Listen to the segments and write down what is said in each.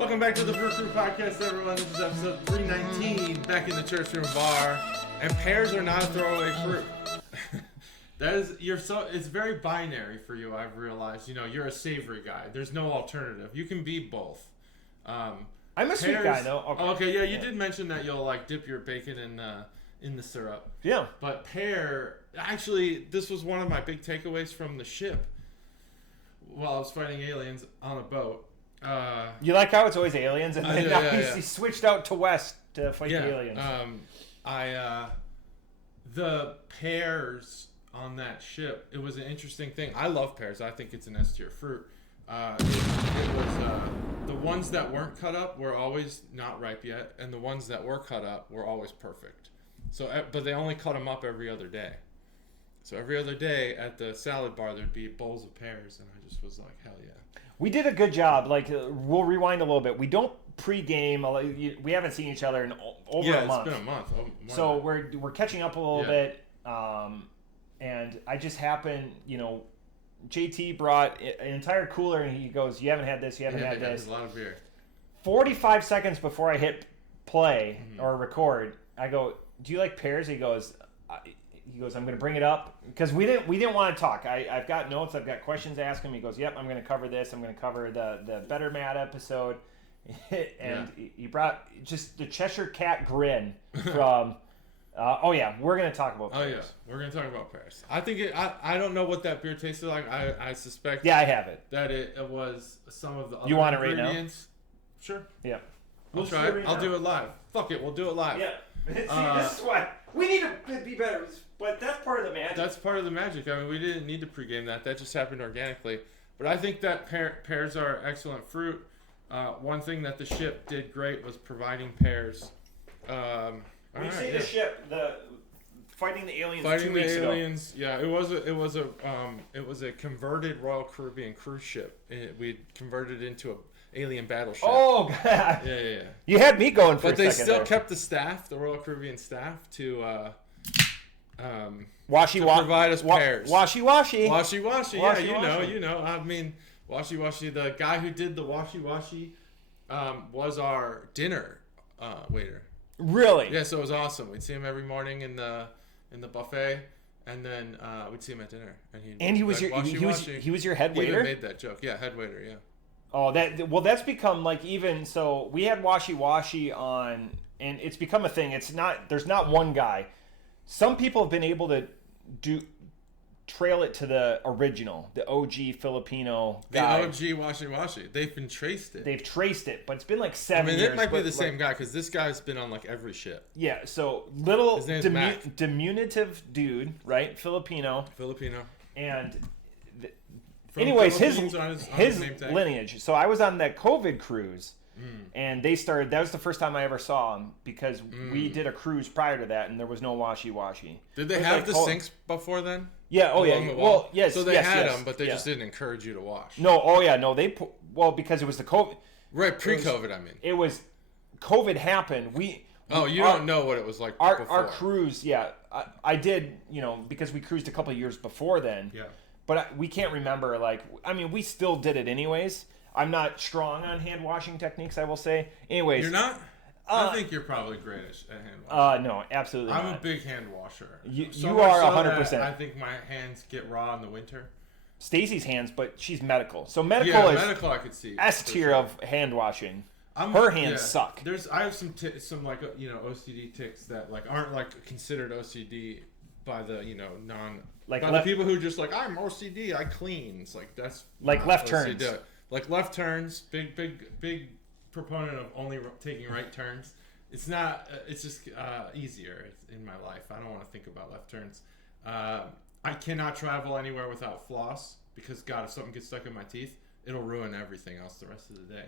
Welcome back to the Brew Podcast, everyone. This is episode 319, back in the church room bar. And pears are not a throwaway fruit. It's very binary for you, I've realized. You know, you're a savory guy. There's no alternative. You can be both. I'm a sweet guy, though. Okay, yeah, you did mention that you'll like dip your bacon in the syrup. Yeah. But pear, actually, this was one of my big takeaways from the ship while I was fighting aliens on a boat. You like how it's always aliens, and then now he switched out to West to fight the aliens. The pears on that ship, it was an interesting thing. I love pears. I think it's an S tier fruit. It was the ones that weren't cut up were always not ripe yet, and the ones that were cut up were always perfect. So, but they only cut them up every other day. So every other day at the salad bar, there'd be bowls of pears, and I just was like, hell yeah. We did a good job. Like, we'll rewind a little bit. We don't pre-game. We haven't seen each other in over a month. Yeah, it's been a month. So we're catching up a little bit. And I just happened, JT brought an entire cooler, and he goes, "You haven't had this. You haven't had this." A lot of beer. 45 seconds before I hit play or record, I go, "Do you like pears?" He goes, "I'm going to bring it up," because we didn't want to talk. I've got notes. I've got questions to ask him. He goes, "Yep, I'm going to cover this. I'm going to cover the Better Mad episode," and he brought just the Cheshire Cat grin from. We're going to talk about pears. Oh, yeah. We're going to talk about pears. I think I don't know what that beer tasted like. I suspect. Yeah, I have it. That it was some of the other ingredients. You want it right now? Sure. Yeah. We'll try it. I'll do it live. Fuck it. We'll do it live. Yeah. See, this is why we need to be better. But that's part of the magic. That's part of the magic. I mean, we didn't need to pregame that. That just happened organically. But I think that pears are excellent fruit. One thing that the ship did great was providing pears. When you say the ship, the fighting the aliens. Fighting the aliens, yeah. It was a converted Royal Caribbean cruise ship. We converted it into an alien battleship. Oh god. Yeah. You had me going for a second. But they still kept the staff, the Royal Caribbean staff, to provide us pears. Washy. Yeah, you know. I mean, washy. The guy who did the washy was our dinner waiter. Really? Yeah, so it was awesome. We'd see him every morning in the buffet, and then we'd see him at dinner. And he was your head waiter. He even made that joke. Yeah, head waiter. Yeah. Oh, that's become like, even so. We had washy on, and it's become a thing. There's not one guy. Some people have been able to trail it to the original, the OG Filipino guy. The OG washy. They've traced it, but it's been like 7 years. It might be the same guy, because this guy's been on like every ship. Yeah, so little diminutive dude, right? Filipino. And anyways, his lineage. So I was on that COVID cruise. And they started. That was the first time I ever saw them, because we did a cruise prior to that, and there was no washy. Did they have the sinks before then? Yeah. Oh yeah. Well, yes. So they had them, but they just didn't encourage you to wash. No. Oh yeah. No. Because it was the COVID. Right. Pre-COVID. I mean. It was. COVID happened. Don't know what it was like before. Our cruise. Yeah. I did. Because we cruised a couple of years before then. Yeah. But we can't remember. We still did it anyways. I'm not strong on hand washing techniques, I will say. Anyways. You're not? I think you're probably great at hand washing. No, absolutely not. I'm a big hand washer. You are 100%. I think my hands get raw in the winter. Stacy's hands, but she's medical. So medical is medical I could see. S tier of hand washing. Her hands suck. I have some OCD tics that aren't considered OCD by the the people who just I'm OCD, I clean. It's that's left turns. Like left turns, big proponent of only taking right turns. It's not. It's just easier in my life. I don't want to think about left turns. I cannot travel anywhere without floss, because God, if something gets stuck in my teeth, it'll ruin everything else the rest of the day.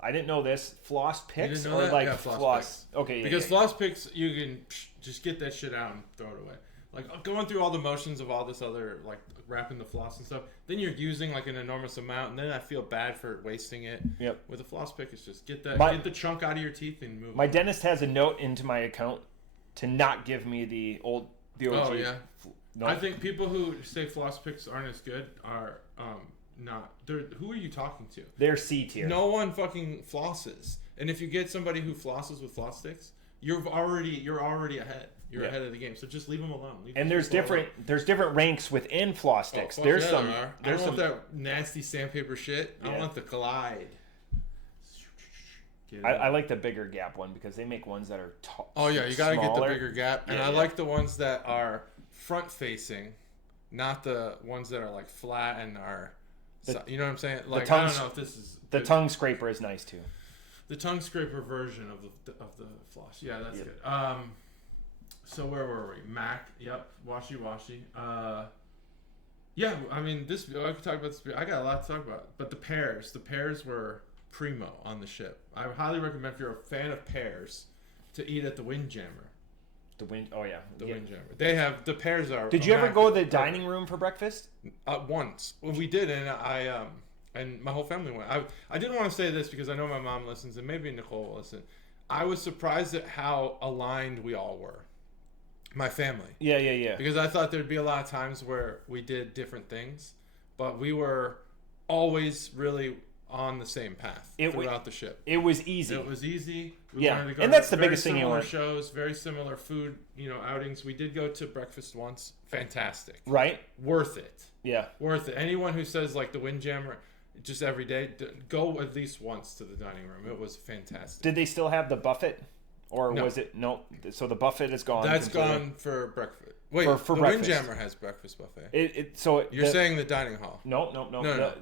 I didn't know this. Floss picks or that? Floss picks. Okay. Because floss picks, you can just get that shit out and throw it away. Going through all the motions of all this other wrapping the floss and stuff, then you're using an enormous amount, and then I feel bad for wasting it. Yep. With a floss pick, it's just get the chunk out of your teeth and move. My dentist has a note into my account to not give me the OG. Oh yeah. I think people who say floss picks aren't as good are who are you talking to? They're C tier. No one fucking flosses. And if you get somebody who flosses with floss sticks, you're already ahead. You're ahead of the game. So just leave them alone. And there's different ranks within floss sticks. There's some. I don't want that nasty sandpaper shit. I want the Glide. I like the bigger gap one because they make ones that are oh yeah, you gotta get the bigger gap, and I like the ones that are front facing, not the ones that are like flat and are. You know what I'm saying? Like I don't know if this is the tongue scraper is nice too. The tongue scraper version of the floss. Yeah, that's good. So where were we? Mac. Yep. Washy. Yeah. I mean, I could talk about this. I got a lot to talk about. But the pears were primo on the ship. I highly recommend if you're a fan of pears to eat at the Windjammer. Windjammer. They have the pears are. Did you ever go to the dining room for breakfast? Once. Well, we did, and and my whole family went. I didn't want to say this because I know my mom listens, and maybe Nicole will listen. I was surprised at how aligned we all were. My family. Yeah. Because I thought there'd be a lot of times where we did different things, but we were always really on the same path throughout the ship. It was easy. We wanted to go and that's the very biggest thing you want. Shows, very similar food, outings. We did go to breakfast once. Fantastic. Right? Worth it. Yeah. Worth it. Anyone who says like the Windjammer, just every day, go at least once to the dining room. It was fantastic. Did they still have the buffet? Or no. Was it no? So the buffet is gone. That's gone for breakfast. Wait, for the breakfast. Windjammer has breakfast buffet. You're saying the dining hall? No.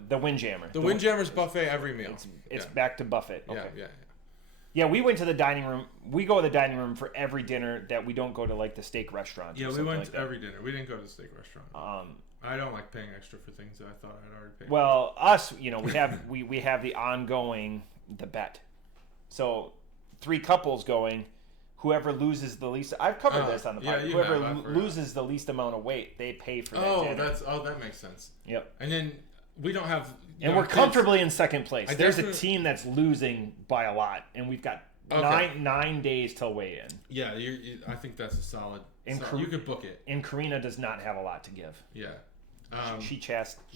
The Windjammer. The Windjammer's buffet every meal. It's back to buffet. Okay. Yeah. Yeah, we went to the dining room. We go to the dining room for every dinner that we don't go to like the steak restaurant. Yeah, we went to every dinner. We didn't go to the steak restaurant. I don't like paying extra for things that I thought I'd already paid. Well, us, we have the ongoing the bet. So 3 couples going. Whoever loses the least, I've covered this on the podcast. Whoever loses the least amount of weight, they pay for that dinner. That makes sense. Yep. And then we don't have, and we're comfortably in second place. There's a team that's losing by a lot, and we've got 9 days till weigh in. Yeah, I think that's a solid. You could book it. And Karina does not have a lot to give. Yeah.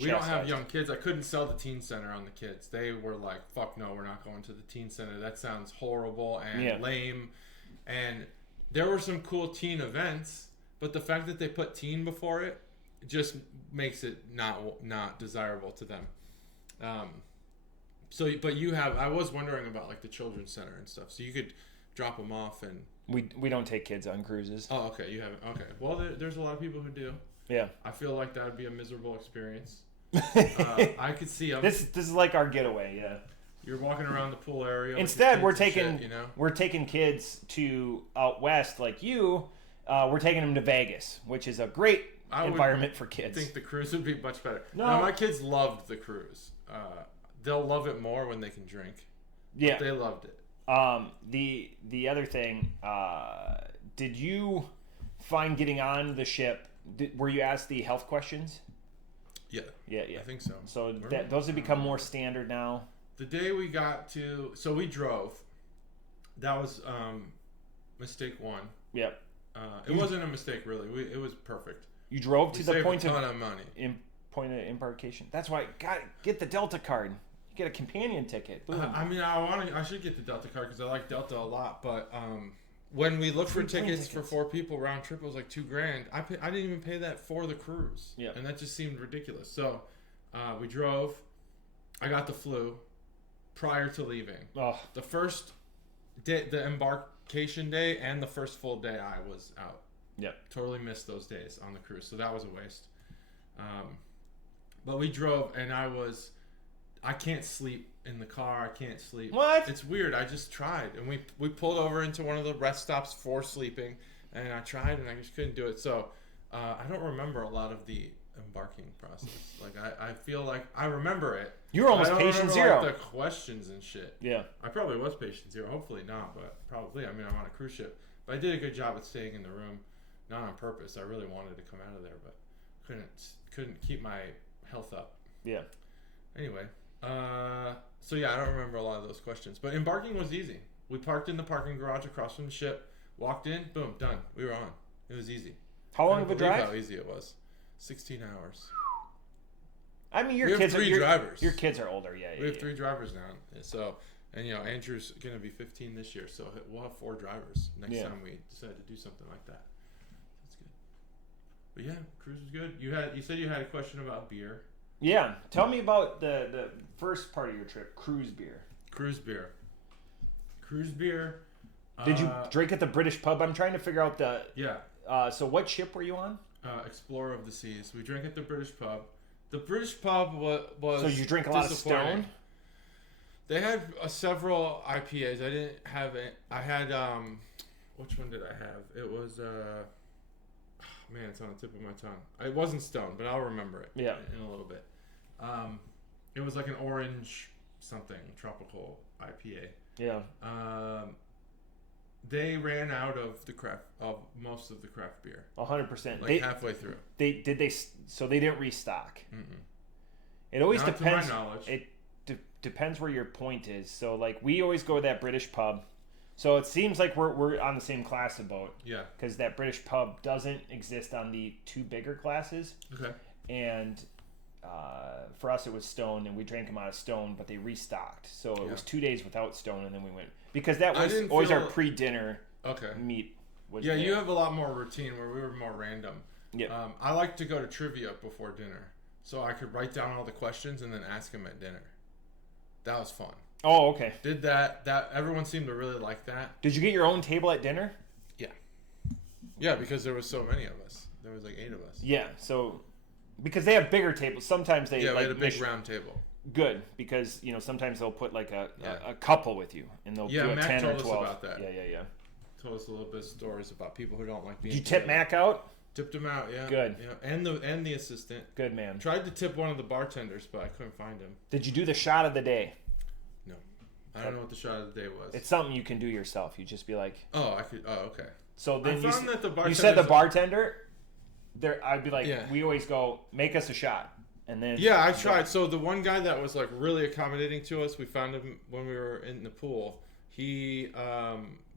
We don't have young kids. I couldn't sell the teen center on the kids. They were like, "Fuck no, we're not going to the teen center. That sounds horrible and lame." And there were some cool teen events, but the fact that they put teen before it just makes it not desirable to them. But you have. I was wondering about like the children's center and stuff. So you could drop them off and. We don't take kids on cruises. Oh, okay. You haven't. Okay. Well, there's a lot of people who do. Yeah. I feel like that would be a miserable experience. I could see them. This is like our getaway. Yeah. You're walking around the pool area. Instead, we're taking kids to out west like you. We're taking them to Vegas, which is a great environment for kids. I think the cruise would be much better. No, my kids loved the cruise. They'll love it more when they can drink. Yeah, they loved it. The other thing, did you find getting on the ship? Were you asked the health questions? Yeah. I think so. So those have become more standard now. The day we got to, so we drove. That was mistake 1. Yep. It wasn't a mistake really. It was perfect. You drove to the point of money. Point of embarkation. That's why get the Delta card. You get a companion ticket. Boom. I should get the Delta card because I like Delta a lot. But when we looked for tickets for 4 people round trip, it was like $2,000. I didn't even pay that for the cruise. Yeah. And that just seemed ridiculous. So we drove. I got the flu prior to leaving. Oh. The first day, the embarkation day, and the first full day, I was out. Yep. Totally missed those days on the cruise, so that was a waste. But we drove, and I can't sleep in the car. I can't sleep. What? It's weird. I just tried, and we pulled over into one of the rest stops for sleeping, and I tried, and I just couldn't do it. So I don't remember a lot of the embarking process. Like I feel like I remember it. You were almost patient zero. Like the questions and shit. Yeah. I probably was patient zero. Hopefully not, but probably. I mean, I'm on a cruise ship, but I did a good job at staying in the room, not on purpose. I really wanted to come out of there, but couldn't keep my health up. Yeah. Anyway, so yeah, I don't remember a lot of those questions, but embarking was easy. We parked in the parking garage across from the ship, walked in, boom, done. We were on. It was easy. How long of a drive? How easy it was. 16 hours. I mean, your We have kids three drivers. Your kids are older, yeah. We have 3 drivers now, so and Andrew's gonna be 15 this year, so we'll have 4 drivers next time we decide to do something like that. That's good. But yeah, cruise was good. You said you had a question about beer. Yeah, tell me about the first part of your trip, cruise beer. Cruise beer. Did you drink at the British pub? I'm trying to figure out the. Yeah. So what ship were you on? Explorer of the Seas. We drank at the British pub. The British pub was. So you drink a lot of Stone? They had several IPAs. I didn't have it. I had which one did I have? It was man, it's on the tip of my tongue. It wasn't Stone, but I'll remember it. Yeah. In a little bit. It was like an orange something tropical IPA. Yeah. They ran out of most of the craft beer. 100%. Like halfway through. So they didn't restock. Mm-mm. It always Not depends. to my knowledge. It depends where your point is. So like we always go to that British pub. So it seems like we're on the same class of boat. Yeah. Because that British pub doesn't exist on the 2 bigger classes. Okay. And for us it was Stone, and we drank them out of Stone, but they restocked. So it was 2 days without Stone, and then we went because that was always our pre-dinner meat. Yeah, you have a lot more routine where we were more random. Yeah. I like to go to trivia before dinner, so I could write down all the questions and then ask them at dinner. That was fun. Oh, okay. Did that everyone seemed to really like that. Did you get your own table at dinner? Yeah. Yeah, because there was so many of us. There was like 8 of us. Yeah, so because they have bigger tables, sometimes they we had a big round table. Good, because sometimes they'll put like a couple with you, and they'll do a Mac 10 told or us 12. about that. Yeah. Told us a little bit of stories about people who don't like being. Did you tip Mac out? Tipped him out, yeah. Good. Yeah, and the assistant. Good man. Tried to tip one of the bartenders, but I couldn't find him. Did you do the shot of the day? No, I don't know what the shot of the day was. It's something you can do yourself. You just be like, oh, I could. Oh, okay. So then I found that the bartender. You said the bartender. There, I'd be like, we always go make us a shot, and then. Yeah, I tried. So the one guy that was like really accommodating to us, we found him when we were in the pool. He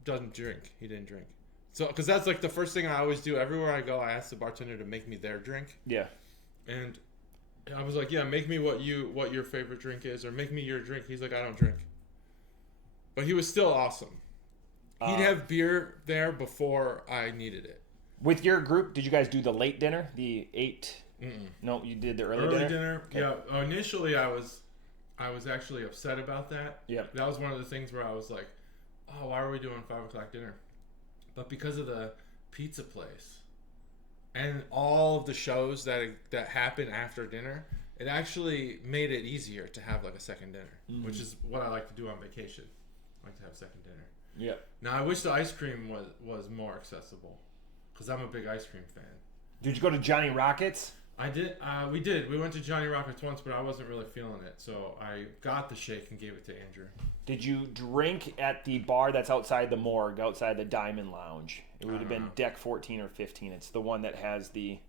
doesn't drink. He didn't drink. So, because that's like the first thing I always do everywhere I go. I ask the bartender to make me their drink. Yeah. And I was like, yeah, make me what your favorite drink is, or make me your drink. He's like, I don't drink. But he was still awesome. He'd have beer there before I needed it. With your group, did you guys do the late dinner? The 8? Mm-mm. No, you did the early dinner? Okay. Yeah. Initially, I was actually upset about that. Yeah. That was one of the things where I was like, oh, why are we doing 5 o'clock dinner? But because of the pizza place and all of the shows that happen after dinner, it actually made it easier to have like a second dinner, which is what I like to do on vacation. I like to have second dinner. Yeah. Now I wish the ice cream was more accessible, because I'm a big ice cream fan. Did you go to Johnny Rockets? I did. We did. We went to Johnny Rockets once, but I wasn't really feeling it, so I got the shake and gave it to Andrew. Did you drink at the bar that's outside the morgue, outside the Diamond Lounge? It would have been deck 14 or 15. It's the one that has the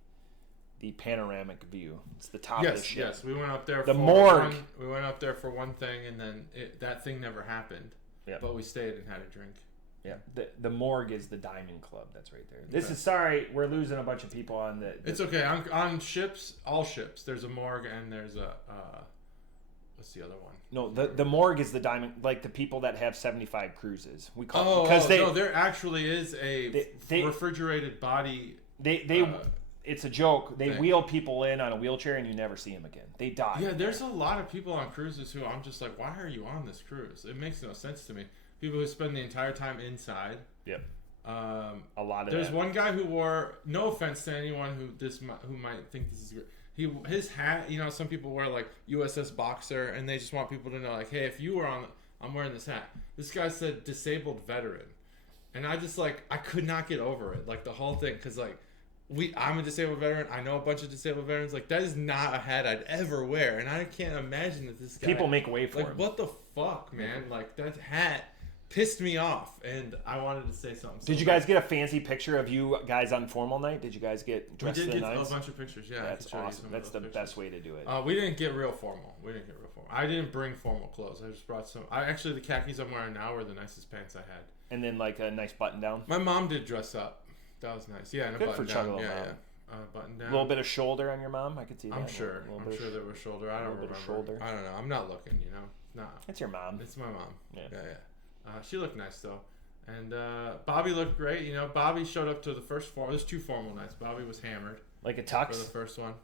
panoramic view. It's the top of the ship. Yes, we went up there. The morgue. We went up there for one thing, and then that thing never happened. Yeah. But we stayed and had a drink. Yeah, the morgue is the Diamond Club. That's right there. This is sorry, we're losing a bunch of people on the. It's okay. On ships, all ships, there's a morgue and there's a what's the other one? No, the morgue is the Diamond, like the people that have 75 cruises. We call because no, there actually is a refrigerated body. It's a joke. They wheel people in on a wheelchair and you never see them again. They die. Yeah, there's a lot of people on cruises who I'm just like, why are you on this cruise? It makes no sense to me. People who spend the entire time inside. Yep. A lot of. There's one guy who wore. No offense to anyone who might think this is great. His hat. Some people wear like USS Boxer, and they just want people to know, like, hey, if you were on, I'm wearing this hat. This guy said disabled veteran, and I just I could not get over it. Like the whole thing, because I'm a disabled veteran. I know a bunch of disabled veterans. Like that is not a hat I'd ever wear, and I can't imagine that this guy. People make way for him. What the fuck, man? Like that hat pissed me off, and I wanted to say something. Did you guys get a fancy picture of you guys on formal night? Did you guys get dressed to the nines? We did get a bunch of pictures, yeah. That's awesome. That's the best way to do it. We didn't get real formal. I didn't bring formal clothes. I just brought some. Actually, the khakis I'm wearing now were the nicest pants I had. And then like a nice button down? My mom did dress up. That was nice. Yeah, and a button down. Yeah. button down. A little bit of shoulder on your mom. I could see that. I'm sure. I'm sure there was shoulder. I don't remember. Shoulder. I don't know. I'm not looking. You know. No. It's your mom. It's my mom. Yeah. She looked nice though, and Bobby looked great. You know, Bobby showed up to the first formal. There's 2 formal nights. Bobby was hammered. Like a For tux. the first one.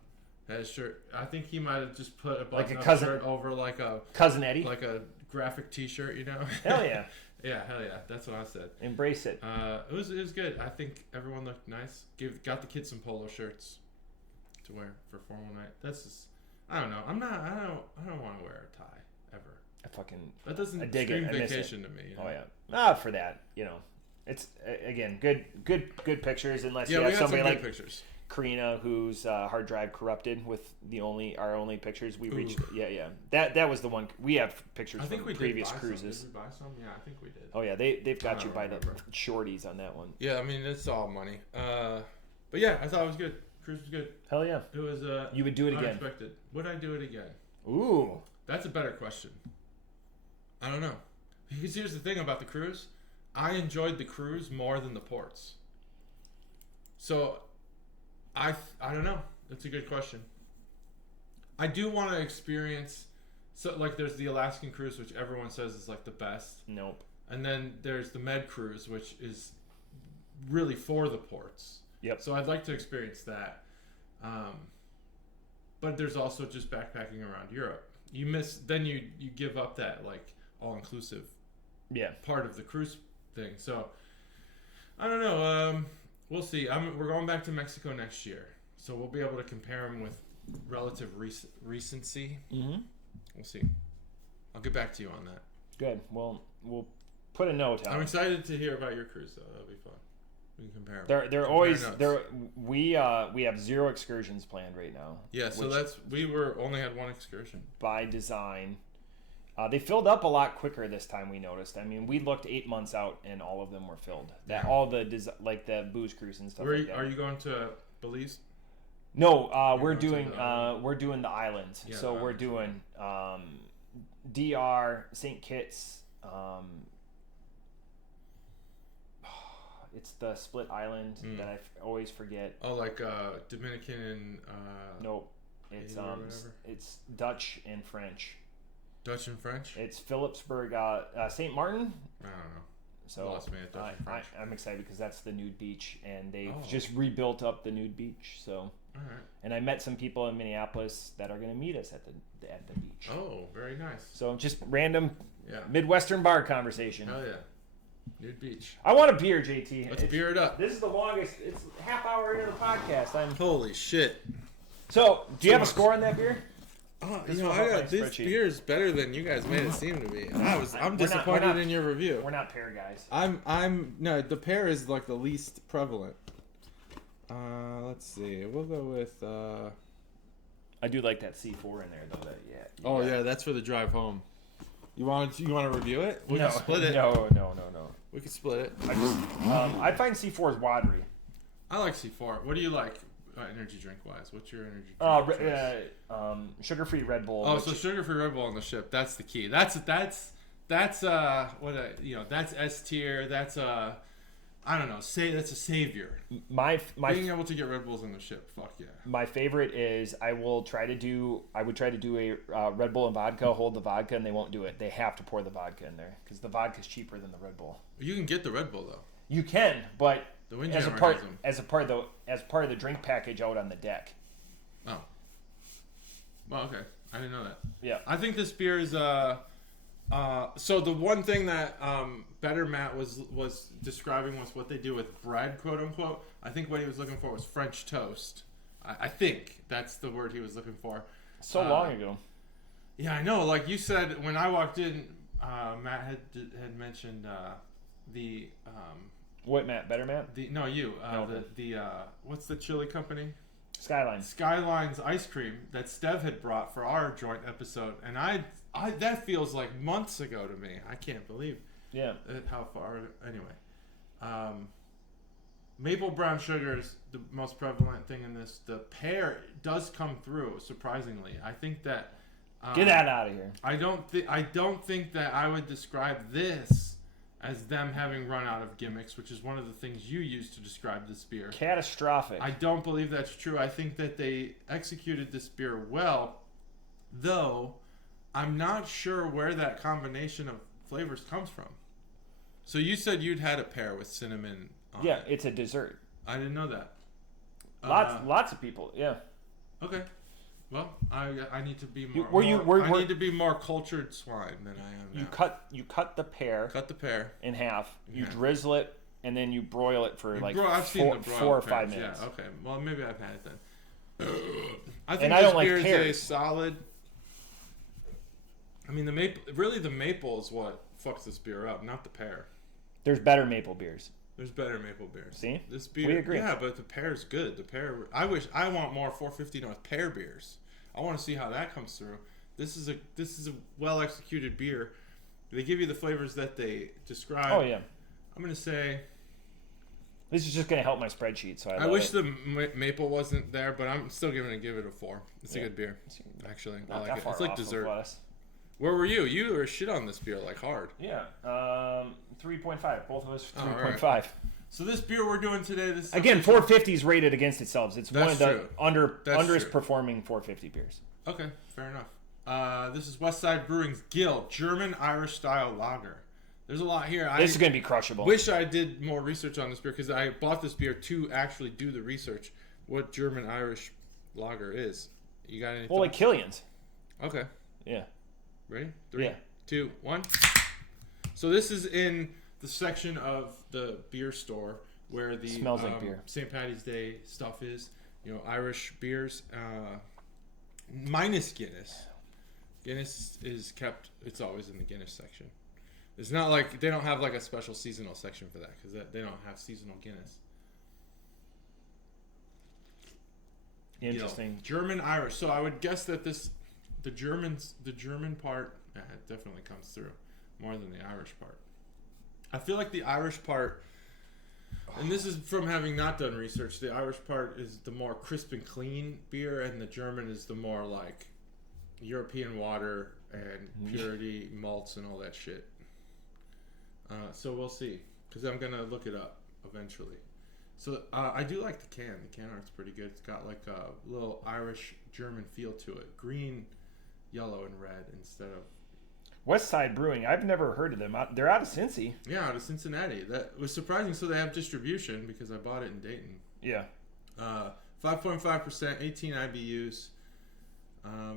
Had his shirt. I think he might have just put a Like a button-up cousin- shirt over like a Cousin Eddie. like a graphic T-shirt. You know. Hell yeah. Yeah, hell yeah. That's what I said. Embrace it. It was good. I think everyone looked nice. Got the kids some polo shirts to wear for formal night. That's just, I don't know. I don't want to wear a tie ever. That doesn't I dig scream it. I miss vacation to me. You know? Oh yeah. For that, you know, it's again good pictures. Unless you we have got somebody some like good pictures. Karina, whose hard drive corrupted with our only pictures we reached. Yeah. That was the one we have pictures I think from we previous did buy cruises. Some. Did we buy some? Yeah, I think we did. Oh yeah, they've got you don't by the remember. shorties on that one. Yeah, I mean it's all money. But yeah, I thought it was good. Cruise was good. Hell yeah. It was You would do it again. unexpected. Would I do it again? Ooh. That's a better question. I don't know. Because here's the thing about the cruise. I enjoyed the cruise more than the ports. So, I don't know. That's a good question. I do want to experience... So, like, there's the Alaskan cruise, which everyone says is, like, the best. Nope. And then there's the Med cruise, which is really for the ports. Yep. So, I'd like to experience that. But there's also just backpacking around Europe. Then you give up that, like, all-inclusive part of the cruise thing. So I don't know. We'll see. We're going back to Mexico next year, so we'll be able to compare them with relative recency. Mm-hmm. We'll see. I'll get back to you on that. Good. Well, we'll put a note on. I'm excited to hear about your cruise, though. That'll be fun. We can compare them. They're always there. We have 0 excursions planned right now. Yeah, so we only had 1 excursion by design. They filled up a lot quicker this time. We noticed. I mean, we looked 8 months out, and all of them were filled. All the like the booze cruise and stuff. Are you going to Belize? No, we're doing the islands. Yeah, so we're doing DR, St. Kitts. It's the split island that I always forget. Oh, like Dominican and nope. It's Dutch and French. Dutch and French? It's Philipsburg, St. Martin. I don't know. So lost me at Dutch and French. I'm excited because that's the nude beach, and they've just rebuilt up the nude beach. So, all right. And I met some people in Minneapolis that are going to meet us at the beach. Oh, very nice. So just random Yeah. Midwestern bar conversation. Hell yeah. Nude beach. I want a beer, JT. Let's beer it up. This is the longest. It's half hour into the podcast. Holy shit. So, do you have a score on that beer? Oh, This you know, will I help got my this spreadsheet. beer is better than you guys made it seem to be. I'm disappointed in your review. We're not pear guys. No, the pear is like the least prevalent. Let's see. We'll go with I do like that C4 in there though. Oh yeah, that's for the drive home. You want to review it? We can split it. No. We can split it. I find C4 is watery. I like C4. What do you like energy drink wise? What's your energy drink? Sugar-free Red Bull. Oh, so sugar-free Red Bull on the ship. That's the key. That's that's S tier. That's I don't know. That's a savior. My Being able to get Red Bulls on the ship. Fuck yeah. My favorite is I would try to do a Red Bull and vodka. Hold the vodka, and they won't do it. They have to pour the vodka in there because the vodka is cheaper than the Red Bull. You can get the Red Bull though. You can, but The Windjammer has them. as part of the drink package out on the deck. Oh. Well, okay. I didn't know that. Yeah. I think this beer is so the one thing that Better Matt was describing was what they do with bread, quote unquote. I think what he was looking for was French toast. I think that's the word he was looking for. So long ago. Yeah, I know. Like you said, when I walked in, Matt had mentioned the What Matt? Better Matt? What's the chili company? Skyline's ice cream that Stev had brought for our joint episode, and I that feels like months ago to me. I can't believe how far. Anyway, maple brown sugar is the most prevalent thing in this. The pear does come through surprisingly. I think that get that out of here. I don't think that I would describe this as them having run out of gimmicks, which is one of the things you used to describe this beer. Catastrophic. I don't believe that's true. I think that they executed this beer well, though I'm not sure where that combination of flavors comes from. So you said you'd had a pear with cinnamon on Yeah, it. it's a dessert. I didn't know that. Lots of people, yeah. Okay. Well, I need to be You- more. were I you- need to be more cultured swine than I am now. You cut the pear Cut the pear. in half. You Yeah. drizzle it, and then you broil it for like I've seen the broiled 4 or 5 pears, minutes. Yeah. Okay. Well, maybe I've had it then. I think And I this don't like beer is a pears. solid. I mean, the maple is what fucks this beer up, not the pear. There's better maple beers. There's better maple beers. See? This beer, We agree. Yeah, but the pear's good. The pear. I want more 450 North pear beers. I want to see how that comes through. This is a well executed beer. They give you the flavors that they describe. Oh yeah. I'm gonna say. This is just gonna help my spreadsheet. So I wish the maple wasn't there, but I'm still give it a 4. It's a good beer, actually. I not like that it. far It's like off of dessert. us. Where were you? You were shit on this beer like hard. Yeah. 3.5. Both of us Oh, all right. 3.5. So this beer we're doing today, this is Again, 450 is rated against itself. It's That's one of true. the That's underest true. performing 450 beers. Okay, fair enough. This is Westside Brewing's G.I.L, German Irish style lager. There's a lot here. This is going to be crushable. Wish I did more research on this beer because I bought this beer to actually do the research. What German Irish lager is? You got any? Well, like thoughts? Killian's. Okay, Yeah. ready? 3, Yeah. 2, 1. So this is in the section of the beer store where the Smells like beer. St. Patty's Day stuff is. You know, Irish beers, minus Guinness. Guinness is kept. It's always in the Guinness section. It's not like they don't have like a special seasonal section for that because they don't have seasonal Guinness. Interesting. German Irish. So I would guess that the German part it definitely comes through more than the Irish part. I feel like the Irish part, and this is from having not done research, the Irish part is the more crisp and clean beer, and the German is the more like European water and purity malts and all that shit. So we'll see, because I'm gonna look it up eventually. So I do like the can. The can art's pretty good. It's got like a little Irish German feel to it. Green, yellow, and red instead of. West Side Brewing. I've never heard of them. They're out of Cincy. Yeah, out of Cincinnati. That was surprising. So they have distribution because I bought it in Dayton. Yeah. 5.5%, 18 IBUs.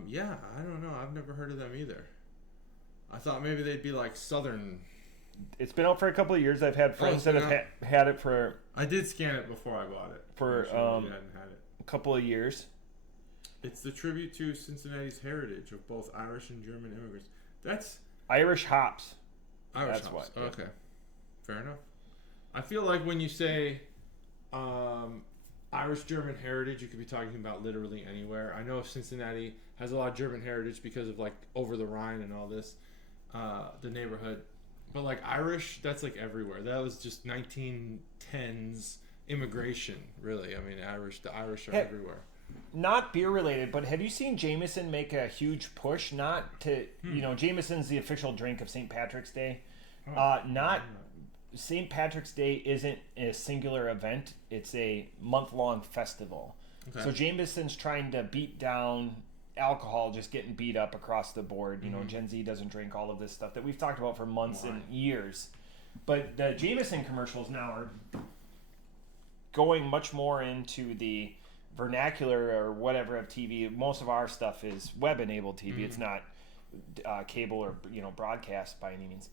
Yeah, I don't know. I've never heard of them either. I thought maybe they'd be like Southern. It's been out for a couple of years. I've had friends that have had it for I did scan it before I bought it. For, I'm sure you hadn't had it. a couple of years. It's the tribute to Cincinnati's heritage of both Irish and German immigrants. That's Irish hops. Irish That's hops. what, yeah. Okay, fair enough. I feel like when you say Irish German heritage, you could be talking about literally anywhere. I know Cincinnati has a lot of German heritage because of like over the Rhine and all this, the neighborhood. But like Irish, that's like everywhere. That was just 1910s immigration, really. I mean, the Irish are everywhere. Not beer related, but have you seen Jameson make a huge push? Not to, Jameson's the official drink of St. Patrick's Day. St. Patrick's Day isn't a singular event. It's a month-long festival. Okay. So Jameson's trying to beat down alcohol, just getting beat up across the board. You know, Gen Z doesn't drink all of this stuff that we've talked about for months and years. But the Jameson commercials now are going much more into the vernacular or whatever of TV. Most of our stuff is web-enabled TV. It's not cable or broadcast by any means.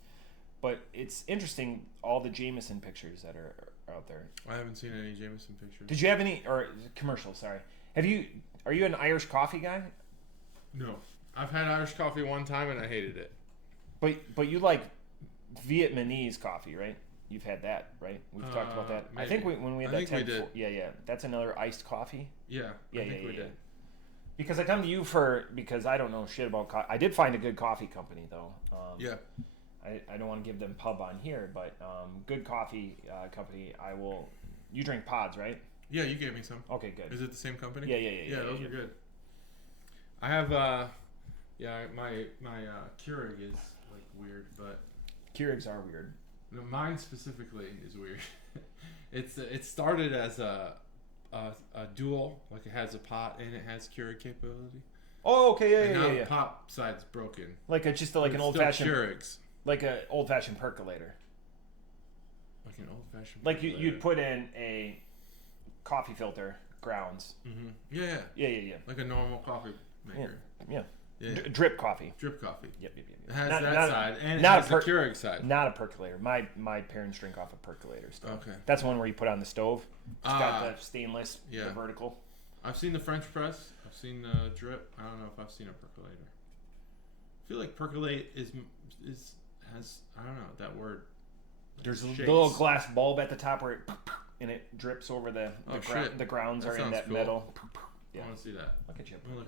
But it's interesting, all the Jameson pictures that are out there. I haven't seen any Jameson pictures. Did you have any commercials? Sorry. Are you an Irish coffee guy? No, I've had Irish coffee one time and I hated it. But you like Vietnamese coffee, right? You've had that, right? We've talked about that. Maybe. I think when we had that we did. Yeah. That's another iced coffee. Yeah, I think we did. Because I come to you because I don't know shit about coffee. I did find a good coffee company though. Yeah. I don't want to give them pub on here, but good coffee company. You drink pods, right? Yeah, you gave me some. Okay, good. Is it the same company? Yeah. Those are good. I have my Keurig is like weird, but Keurigs are weird. Mine specifically is weird. It started as a dual, like it has a pot and it has Keurig capability. Oh, okay, And now yeah. the pop side's broken. Like an It's old still fashioned, Keurigs. like an old fashioned percolator. Like an old fashioned. Like you'd put in a coffee filter grounds. Mm-hmm. Yeah. Yeah. Like a normal coffee maker. Yeah. Yeah. Drip coffee. Drip coffee. Yep. It has Not- that not- side and it not has a the Keurig side. Not a percolator. My parents drink off a percolator stuff. Okay. That's one where you put on the stove. It's got the stainless, yeah. the vertical. I've seen the French press. I've seen the drip. I don't know if I've seen a percolator. I feel like percolate has I don't know that word. There's a shakes. little glass bulb at the top where it drips over the shit. the grounds That are in sounds that cool. metal. I want to see that. Look at you. I'm gonna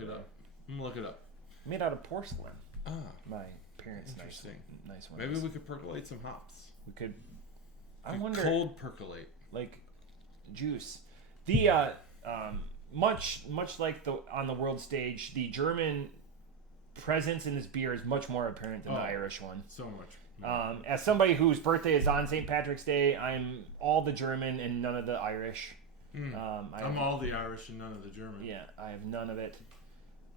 look it up. Made out of porcelain. Ah, My parents' interesting. nice one. Maybe we could percolate some hops. We could. I Like wonder. cold percolate. Like juice. The much like on the world stage, the German presence in this beer is much more apparent than the Irish one. So much. As somebody whose birthday is on St. Patrick's Day, I'm all the German and none of the Irish. I'm all the Irish and none of the German. Yeah, I have none of it.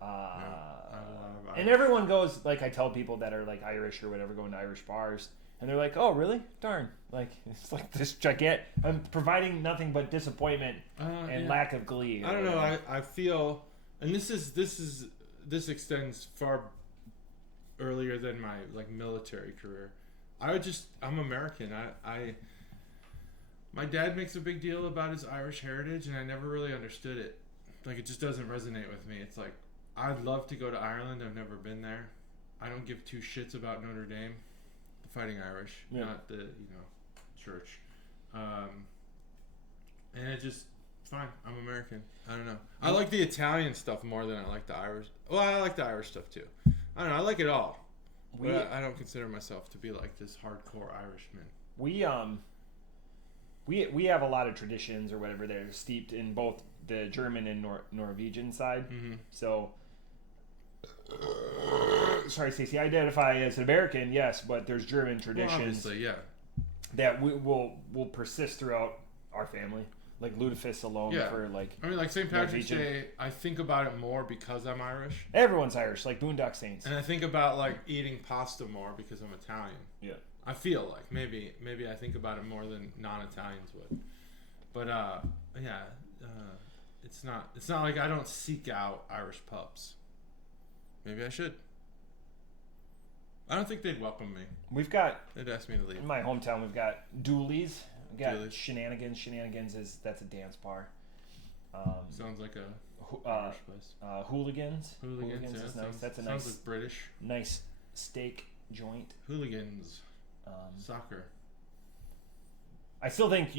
I have a lot of Irish. And everyone goes, like I tell people that are like Irish or whatever, going to Irish bars, and they're like, "Oh, really? Darn!" Like it's like this gigantic. I'm providing nothing but disappointment and lack of glee. I don't know. I feel, and this extends far earlier than my like military career. I'm American. My dad makes a big deal about his Irish heritage, and I never really understood it. Like it just doesn't resonate with me. It's like I'd love to go to Ireland. I've never been there. I don't give two shits about Notre Dame, the Fighting Irish, not the church. And it just fine. I'm American. I don't know. I like the Italian stuff more than I like the Irish. Well, I like the Irish stuff too. I don't know. I like it all. But I don't consider myself to be like this hardcore Irishman. We have a lot of traditions or whatever that are steeped in both the German and Norwegian side. Mm-hmm. So, sorry, Stacey, I identify as an American, yes, but there's German traditions that will persist throughout our family. Like lutefisk alone for like. I mean, like St. Patrick's Day, I think about it more because I'm Irish. Everyone's Irish, like Boondock Saints. And I think about like eating pasta more because I'm Italian. Yeah. I feel like maybe I think about it more than non-Italians would. But it's not like I don't seek out Irish pubs. Maybe I should. I don't think they'd welcome me. They'd ask me to leave. In my hometown, we've got Doolies. We got Doolies. Shenanigans. Shenanigans that's a dance bar. Sounds like a Irish place. Hooligans. Hooligans is nice. That's a sounds like British. Nice steak joint. Hooligans. Soccer. I still think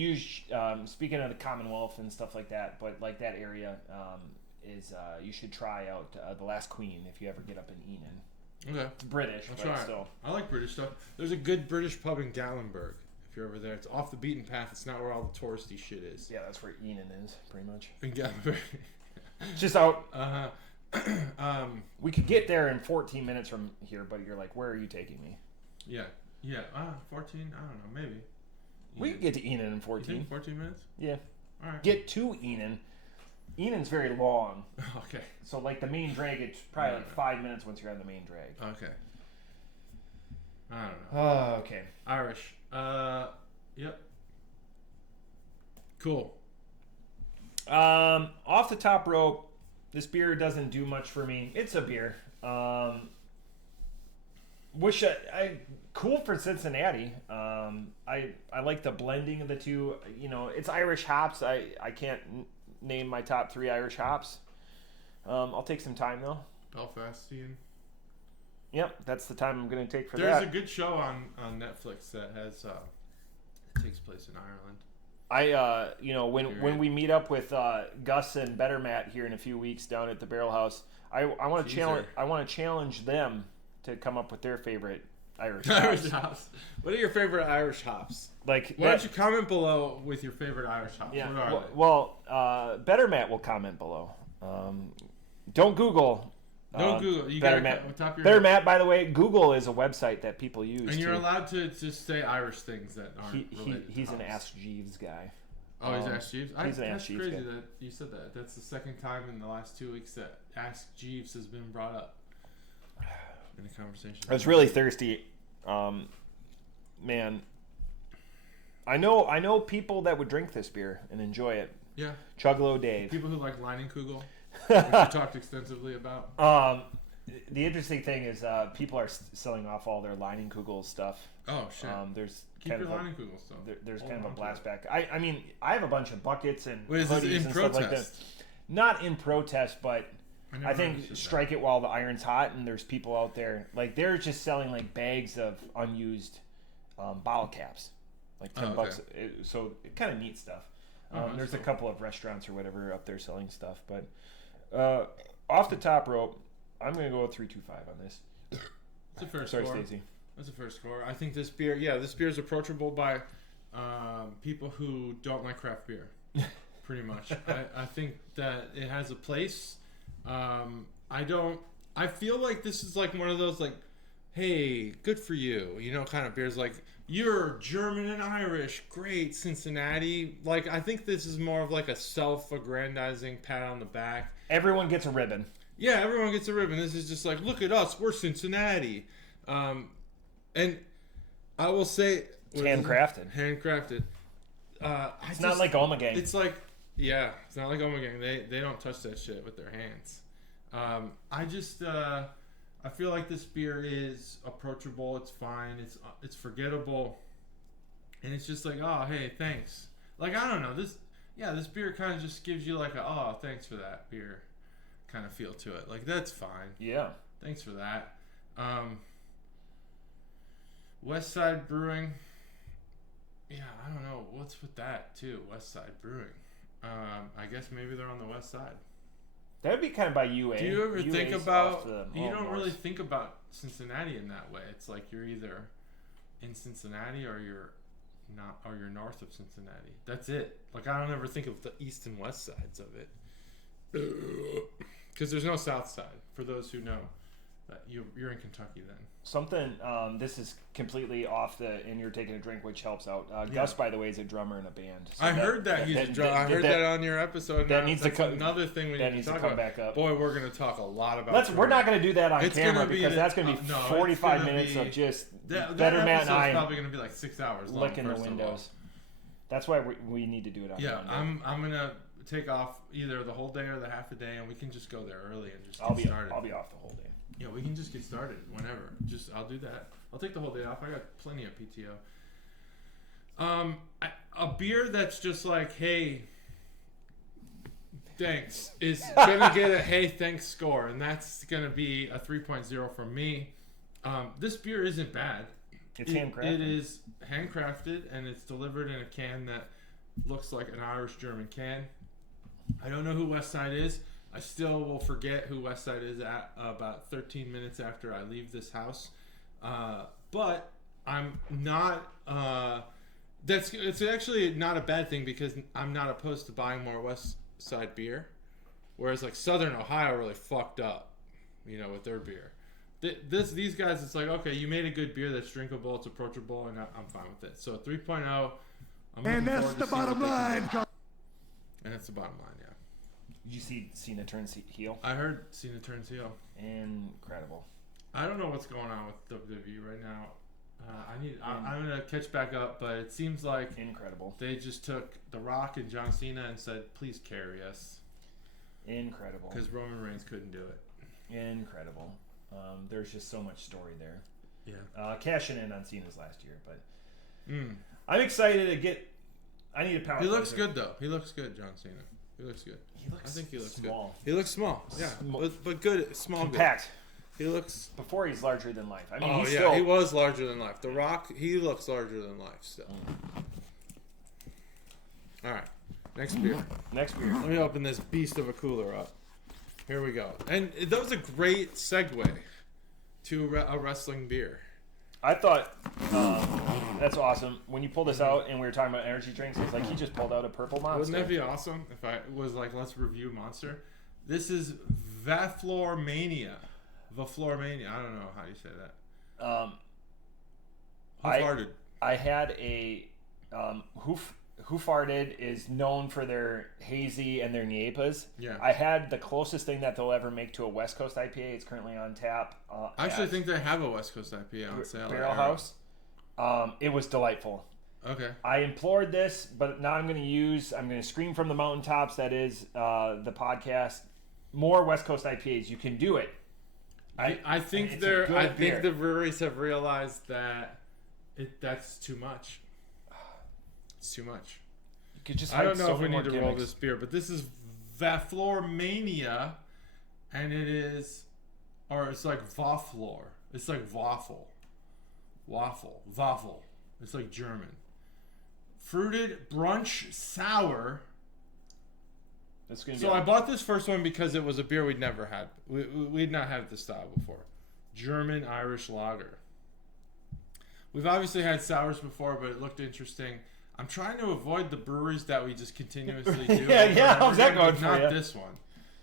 speaking of the Commonwealth and stuff like that, but like that area is you should try out the Last Queen if you ever get up in Enon. Okay. It's British, I'll but try it. still. I like British stuff. There's a good British pub in Gallenberg. If you're over there, it's off the beaten path. It's not where all the touristy shit is. Yeah, that's where Enon is, pretty much. In Gallenberg. It's just out. We could get there in 14 minutes from here, but you're like, where are you taking me? Yeah. 14. I don't know. Maybe. We can get to Enon in 14. You think 14 minutes? Yeah. All right. Get to Enon. Enon's very long. Okay. So like the main drag, it's probably like 5 minutes once you're on the main drag. Okay. I don't know. Oh, okay. Irish. Yep. Cool. Off the top rope, this beer doesn't do much for me. It's a beer. Wish I cool for Cincinnati. I like the blending of the two. You know, it's Irish hops. I can't name my top 3 Irish hops. I'll take some time though. Belfastian. Yep, that's the time I'm going to take for There's that. a good show on Netflix that has it takes place in Ireland. When we meet up with Gus and Better Matt here in a few weeks down at the Barrel House, I want to challenge them to come up with their favorite Irish hops. Irish hops. What are your favorite Irish hops? Like, why don't you comment below with your favorite Irish hops? Yeah. What are they? Well, Better Matt will comment below. Don't Google No Google. You Better got Matt. on top of your Better head. Matt, by the way, Google is a website that people use. And you're too. allowed to just say Irish things that aren't related to He's an hops. Ask Jeeves guy. Oh, he's Ask Jeeves? He's an That's Ask Jeeves crazy guy. that you said that. That's the second time in the last 2 weeks that Ask Jeeves has been brought up in a conversation. I was really thirsty. Man, I know people that would drink this beer and enjoy it. Yeah. Chuggalo Dave. People who like Leinenkugel, which we talked extensively about. The interesting thing is people are selling off all their Leinenkugel stuff. Oh, shit. There's Keep kind your of Leinenkugel stuff. there's Hold kind of on a to blast it. back. I mean, I have a bunch of buckets and Wait, is this hoodies in and stuff like that. protest? Not in protest, but never I think understood strike it while the iron's hot, and there's people out there like they're just selling like bags of unused bottle caps, like $10. okay. So it kind of neat stuff. That's There's a cool. couple of restaurants or whatever up there selling stuff, but off the top rope, I'm gonna go with 3.25 on this. It's a fair Sorry, score. Stacey. That's a fair score. I think this beer is approachable by people who don't like craft beer, pretty much. I think that it has a place. I feel like this is like one of those like, hey, good for you, kind of beers like, you're German and Irish, great, Cincinnati. Like, I think this is more of like a self-aggrandizing pat on the back. Everyone gets a ribbon. Yeah, everyone gets a ribbon. This is just like, look at us, we're Cincinnati. And I will say... It's handcrafted. Handcrafted. It's not like Omegang. It's like... Yeah, it's not like Omegang. They don't touch that shit with their hands. I feel like this beer is approachable. It's fine. It's forgettable. And it's just like, oh, hey, thanks. Like, I don't know. This beer kind of just gives you like a, oh, thanks for that beer kind of feel to it. Like, that's fine. Yeah. Thanks for that. West Side Brewing. Yeah, I don't know. What's with that, too? West Side Brewing. I guess maybe they're on the west side. That would be kind of by UA. Do you ever UA's think off about... the You don't north. really think about Cincinnati in that way. It's like you're either in Cincinnati or you're not, or you're north of Cincinnati. That's it. Like, I don't ever think of the east and west sides of it. Because there's no south side, for those who know. You're in Kentucky then. Something, this is completely off and you're taking a drink, which helps out. Gus, by the way, is a drummer in a band. So I heard that he's a drummer. I heard that on your episode. That needs to That's come. another thing we That need needs to to talk come about. back up. Boy, we're going to talk a lot about We're not going to do that on It's camera gonna be because the- that's going to be no, it's 45 gonna minutes be- of just that Better Matt and episode's I probably going to be like 6 hours long. licking the first of all. windows. That's why we need to do it on Yeah, Monday. I'm going to take off either the whole day or the half a day, and we can just go there early and just I'll get be started. off the whole day. Yeah, we can just get started whenever. I'll do that. I'll take the whole day off. I got plenty of PTO. A beer that's just like, hey, thanks, is gonna get a hey, thanks score, and that's gonna be a 3.0 from me. This beer isn't bad. It's handcrafted. It is handcrafted, and it's delivered in a can that looks like an Irish-German can. I don't know who Westside is. I still will forget who Westside is at about 13 minutes after I leave this house. But I'm not... it's actually not a bad thing because I'm not opposed to buying more Westside beer. Whereas like Southern Ohio really fucked up, with their beer. These guys, it's like, okay, you made a good beer that's drinkable, it's approachable, and I'm fine with it. So 3.0. And that's the bottom line. And that's the bottom line, yeah. Did you see Cena turns heel? I heard Cena turns heel. Incredible. I don't know what's going on with WWE right now. I'm gonna catch back up, but it seems like Incredible. they just took The Rock and John Cena and said, "Please carry us," Incredible. because Roman Reigns couldn't do it. Incredible. There's just so much story there. Yeah. Cashing in on Cena's last year, but I'm excited to get. I need a power. He looks good though. He looks good, John Cena. He looks good. I think he looks small. good. He looks small. Yeah, but good. Small. Compact. Good. He looks. Before he's larger than life. I mean, Oh he's yeah, still. he was larger than life. The Rock, he looks larger than life still. All right, next beer. Next beer. Let me open this beast of a cooler up. Here we go. And that was a great segue to a wrestling beer. I thought that's awesome. When you pulled this out and we were talking about energy drinks, it's like he just pulled out a purple monster. Wouldn't that be awesome if I was like, let's review Monster? This is Vafflormania. Vafflormania. I don't know how you say that. I had a Hoof. Hoofarted is known for their hazy and their Niepas. Yeah. I had the closest thing that they'll ever make to a West Coast IPA. It's currently on tap. I actually think they have a West Coast IPA on sale. Barrel House. It was delightful. Okay. I implored this, but now I'm going to scream from the mountaintops. That is the podcast. More West Coast IPAs. You can do it. I think the breweries have realized that that's too much. It's too much. You could just I don't know if we need to roll this beer, but this is Vafflormania, and it's like Vafflor. It's like waffle. It's like German. Fruited brunch sour. I bought this first one because it was a beer we'd never had. We'd not had this style before. German Irish lager. We've obviously had sours before, but it looked interesting. I'm trying to avoid the breweries that we just continuously do. How's that going for you? Not this one.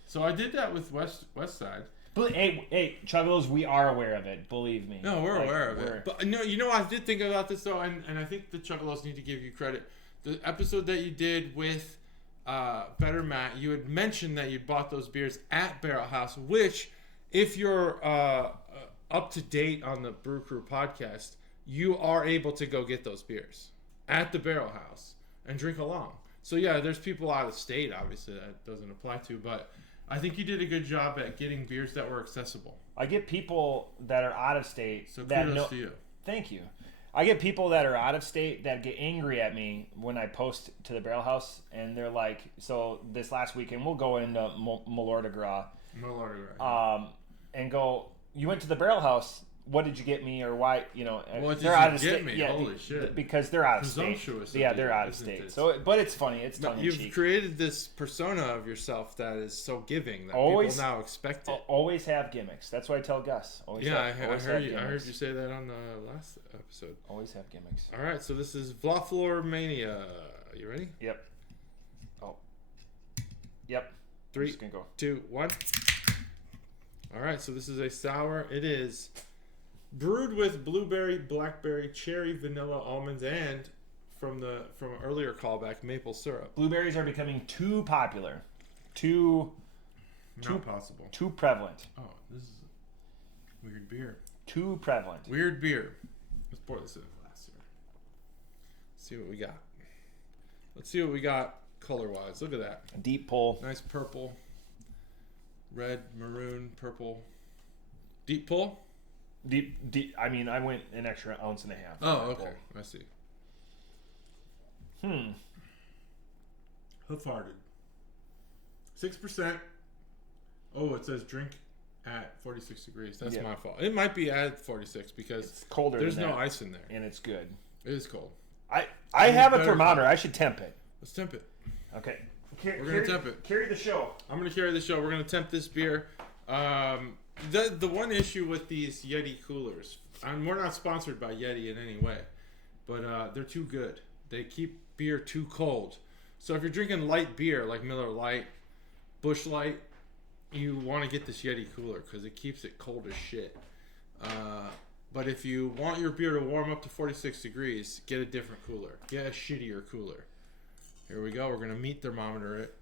So I did that with West Side. But hey, Chuggalos, we are aware of it. Believe me. No, we're aware of it. But no, I did think about this though, and I think the Chuggalos need to give you credit. The episode that you did with Better Matt, you had mentioned that you bought those beers at Barrel House, which, if you're up to date on the Brew Crew podcast, you are able to go get those beers at the Barrel House and drink along. So yeah, there's people out of state, obviously that doesn't apply to, but I think you did a good job at getting beers that were accessible. I get people that are out of state. So kudos to you. Thank you. I get people that are out of state that get angry at me when I post to the Barrel House, and they're like, so this last weekend, we'll go into Malheur de Gras. And go, you went to the Barrel House, what did you get me, or why, they're out of state. Yeah, holy shit. Because they're out of state. Yeah, they're out of state. So, but it's funny. It's tongue in cheek. You've created this persona of yourself that is so giving that people now expect it. Always have gimmicks. That's what I tell Gus. I heard you say that on the last episode. Always have gimmicks. All right, so this is Vafflormania. You ready? Yep. Oh. Yep. 3, 2, 1. All right, so this is a sour. It is brewed with blueberry, blackberry, cherry, vanilla, almonds, and from an earlier callback, maple syrup. Blueberries are becoming too popular, possible, too prevalent. Oh, this is weird beer. Too prevalent. Weird beer. Let's pour this in a glass here. See what we got. Let's see what we got color-wise. Look at that. A deep pull. Nice purple, red, maroon, purple. Deep pull. Deep. I mean, I went an extra ounce and a half. Oh, okay. I see. Hoof-hearted. 6%. Oh, it says drink at 46 degrees. That's my fault. It might be at 46 because it's colder. There's no ice in there, and it's good. It is cold. I have a thermometer. I should temp it. Let's temp it. Okay. We're gonna temp it. Carry the show. I'm gonna carry the show. We're gonna temp this beer. The one issue with these Yeti coolers, and we're not sponsored by Yeti in any way, but they're too good. They keep beer too cold. So if you're drinking light beer like Miller Lite, Busch Light, you want to get this Yeti cooler because it keeps it cold as shit. But if you want your beer to warm up to 46 degrees, get a different cooler. Get a shittier cooler. Here we go. We're going to meat thermometer it.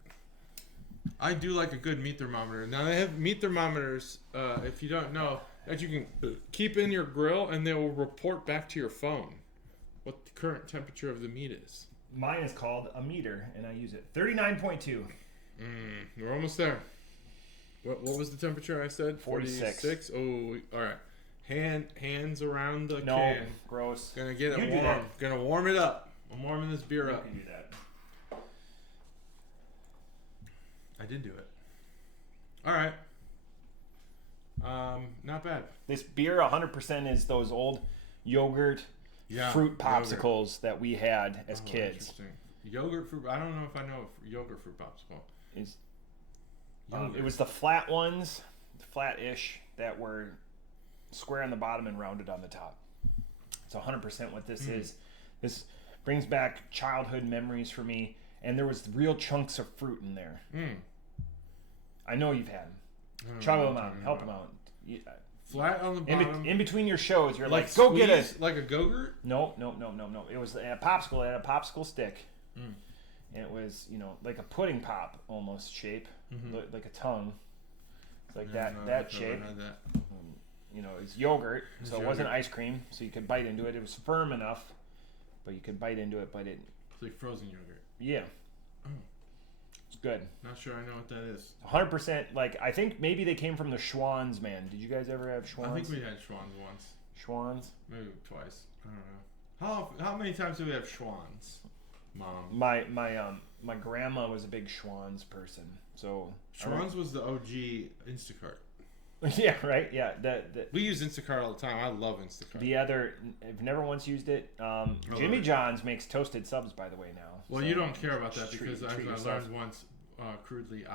I do like a good meat thermometer. Now, they have meat thermometers, if you don't know, that you can keep in your grill, and they will report back to your phone what the current temperature of the meat is. Mine is called a meter, and I use it. 39.2. We're almost there. What was the temperature I said? 46. Oh, all right. Hands around the can. No, gross. Gonna get it warm. Gonna warm it up. I'm warming this beer up. You can do that. I did do it. All right. Not bad. This beer 100% is those old yogurt fruit popsicles that we had as kids. Interesting. Yogurt fruit. I don't know if I know yogurt fruit popsicle. It was the flat ones, flat-ish, that were square on the bottom and rounded on the top. It's 100% what this is. This brings back childhood memories for me, and there was real chunks of fruit in there. I know you've had them. Chug them out. Help them out. Flat on the bottom. In between your shows, you're like go get it. Like a Go-Gurt? No. It was a popsicle. It had a popsicle stick. And it was, like a pudding pop almost shape. Like a tongue. It's like that shape. It's yogurt. So it wasn't ice cream. So you could bite into it. It was firm enough. But you could bite into it, but it... It's like frozen yogurt. Yeah. Oh. It's good. Not sure I know what that is. 100%. Like, I think maybe they came from the Schwann's, man. Did you guys ever have Schwann's? I think we had Schwann's once. Schwann's? Maybe twice. I don't know. How many times do we have Schwann's, Mom? My grandma was a big Schwann's person. So Schwann's was the OG Instacart. Yeah, right. Yeah, we use Instacart all the time. I love Instacart. I've never once used it. Jimmy John's makes toasted subs, by the way, now. Well, so you don't care about that because I yourself. learned once, crudely,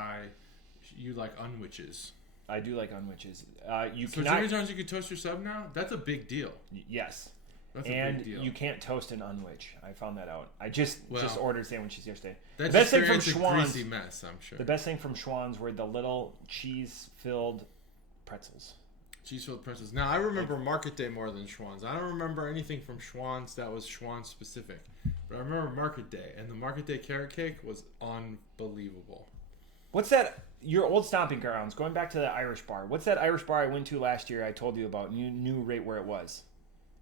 you like unwitches. I do like unwitches. Jimmy John's, you can toast your sub now. That's a big deal. Yes. That's a big deal. You can't toast an unwitch. I found that out. I just ordered sandwiches yesterday. The best thing from Schwann's, a greasy mess, I'm sure. The best thing from Schwann's were the little cheese-filled pretzels. Cheese-filled pretzels. Now, I remember Market Day more than Schwann's. I don't remember anything from Schwann's that was Schwann's specific. But I remember Market Day, and the Market Day carrot cake was unbelievable. What's that? Your old stomping grounds, going back to the Irish bar. What's that Irish bar I went to last year I told you about? And you knew right where it was.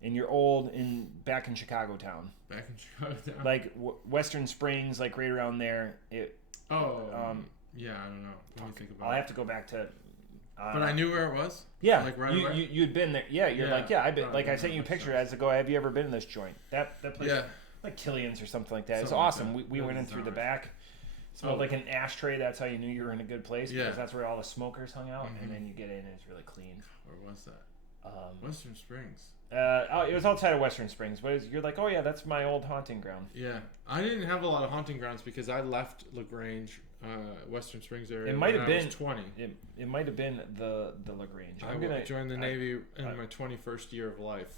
Back in Chicago town. Back in Chicago town? Like Western Springs, like right around there. Yeah, I don't know. Let me think about I'll have to go back to... but I knew where it was? Yeah. Like right away? You'd been there. Yeah, I've been... Like I sent you a picture as to go, have you ever been in this joint? That place... Yeah. Like Killian's or something like that. It's awesome. Like we went in through the back. Smelled like an ashtray. That's how you knew you were in a good place. Because that's where all the smokers hung out. And then you get in and it's really clean. Where was that? Western Springs. It was outside of Western Springs. But you're like, oh yeah, that's my old haunting ground. Yeah. I didn't have a lot of haunting grounds because I left LaGrange, Western Springs area. It might have been 20. It might have been the LaGrange. I joined the Navy in my 21st year of life.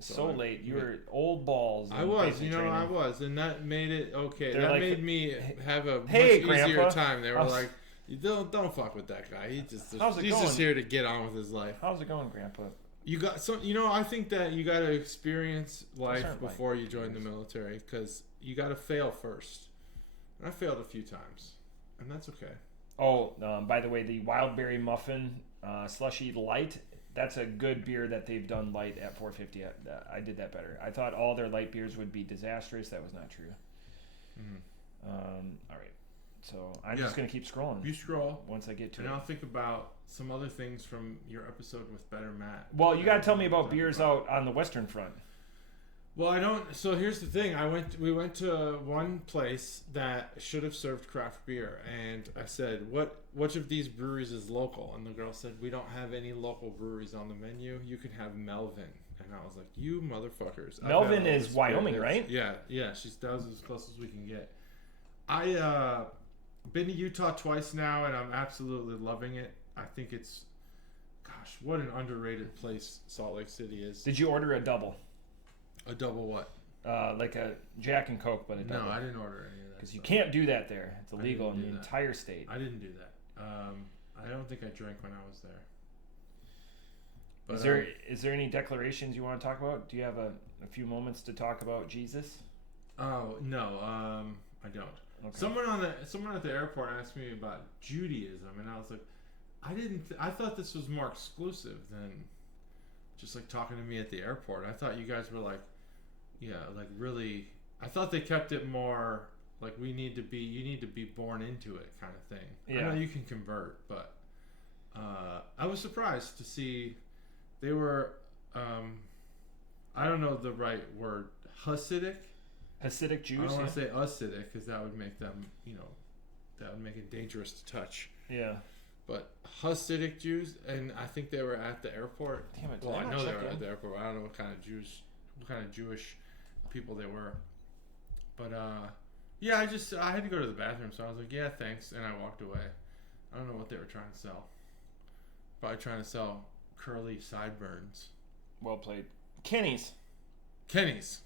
So late. You were old balls. I was, I was, and that made it okay. They're that like, made me have a much Grandpa. easier time. They were like, "You don't fuck with that guy. He's just here to get on with his life." How's it going, Grandpa? You got I think that you got to experience life before you join the military because you got to fail first. And I failed a few times, and that's okay. Oh, by the way, the Wildberry Muffin Slushy Light. That's a good beer that they've done light at 450. I did that better. I thought all their light beers would be disastrous. That was not true. All right. So I'm just going to keep scrolling. You scroll. Once I get to it. And I'll think about some other things from your episode with Better Matt. Well, you got to tell me about beers out on the Western Front. Well, I don't. So here's the thing. We went to one place that should have served craft beer, and I said, which of these breweries is local? And the girl said, we don't have any local breweries on the menu. You can have Melvin. And I was like, you motherfuckers. Melvin is Wyoming, right? Yeah. That was as close as we can get. I been to Utah twice now, and I'm absolutely loving it. I think it's, gosh, what an underrated place Salt Lake City is. Did you order a double? A double what? Like a Jack and Coke, but a double. No, I didn't order any of that. Because you can't do that there. It's illegal in the entire state. I didn't do that. I don't think I drank when I was there. But, is there any declarations you want to talk about? Do you have a few moments to talk about Jesus? Oh no, I don't. Okay. Someone at the airport asked me about Judaism, and I was like, I thought this was more exclusive than just like talking to me at the airport. I thought you guys were like, really. I thought they kept it more like you need to be born into it kind of thing. Yeah. I know you can convert, but I was surprised to see they were. I don't know the right word. Hasidic Jews. I don't want to say Hasidic because that would make them, that would make it dangerous to touch. Yeah. But Hasidic Jews, and I think they were at the airport. Damn it! Well, I know they were at the airport. I don't know what kind of Jewish people they were. But I had to go to the bathroom, so I was like, yeah, thanks, and I walked away. I don't know what they were trying to sell. Probably trying to sell curly sideburns. Well played. Kenny's.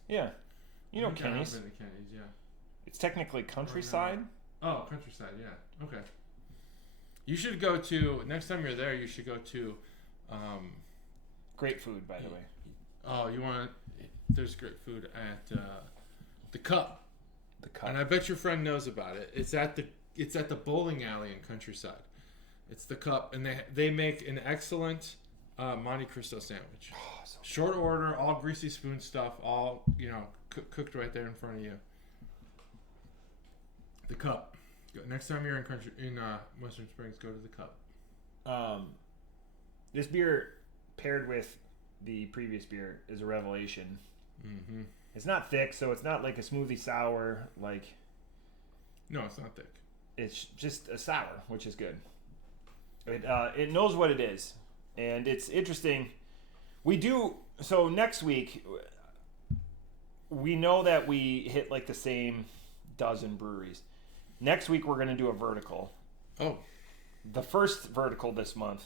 Yeah. You know Kenny's. I've been to Kenny's, yeah. It's technically Countryside. Oh, Countryside, yeah. Okay. You should go to next time you're there. You should go to. Great food, by the way. Oh, you want? There's great food at the Cup. The Cup. And I bet your friend knows about it. It's at the bowling alley in Countryside. It's the Cup, and they make an excellent Monte Cristo sandwich. Oh, so Short order, all greasy spoon stuff, all cooked right there in front of you. The Cup. Next time you're in Western Springs, go to the Cup. This beer paired with the previous beer is a revelation. Mm-hmm. It's not thick, so it's not like a smoothie sour. Like, no, it's not thick. It's just a sour, which is good. It knows what it is, and it's interesting. So next week, we know that we hit like the same dozen breweries. Next week, we're going to do a vertical. Oh. The first vertical this month,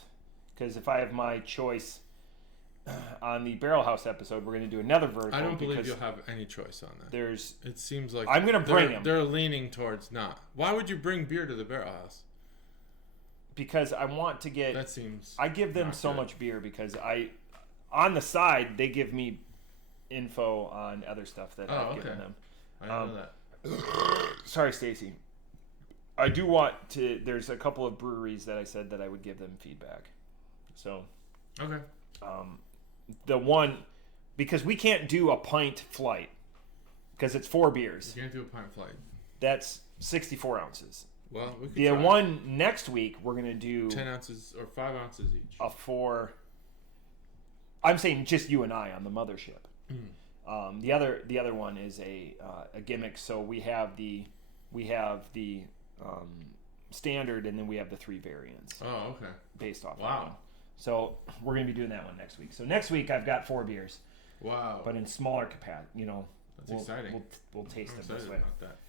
because if I have my choice on the Barrel House episode, we're going to do another vertical. I don't believe you'll have any choice on that. It seems like I'm going to bring them. They're leaning towards not. Why would you bring beer to the Barrel House? Because I want to get. That seems. I give them so much beer because on the side they give me info on other stuff that I've given them. I know that. Sorry, Stacy. I do want to. There's a couple of breweries that I said that I would give them feedback. So. Okay. The one, because we can't do a pint flight because it's 4 beers. You can't do a pint flight. That's 64 ounces. Well, we could the try. one next week we're gonna do 10 ounces or 5 ounces each. A 4. I'm saying just you and I on the mothership. Mm. The other one is a gimmick. So we have the standard, and then we have the 3 variants. Oh, okay. Based off. Wow. That one. So we're gonna be doing that one next week. So next week I've got 4 beers. Wow. But in smaller capacity, That's exciting. We'll taste them this way. About that.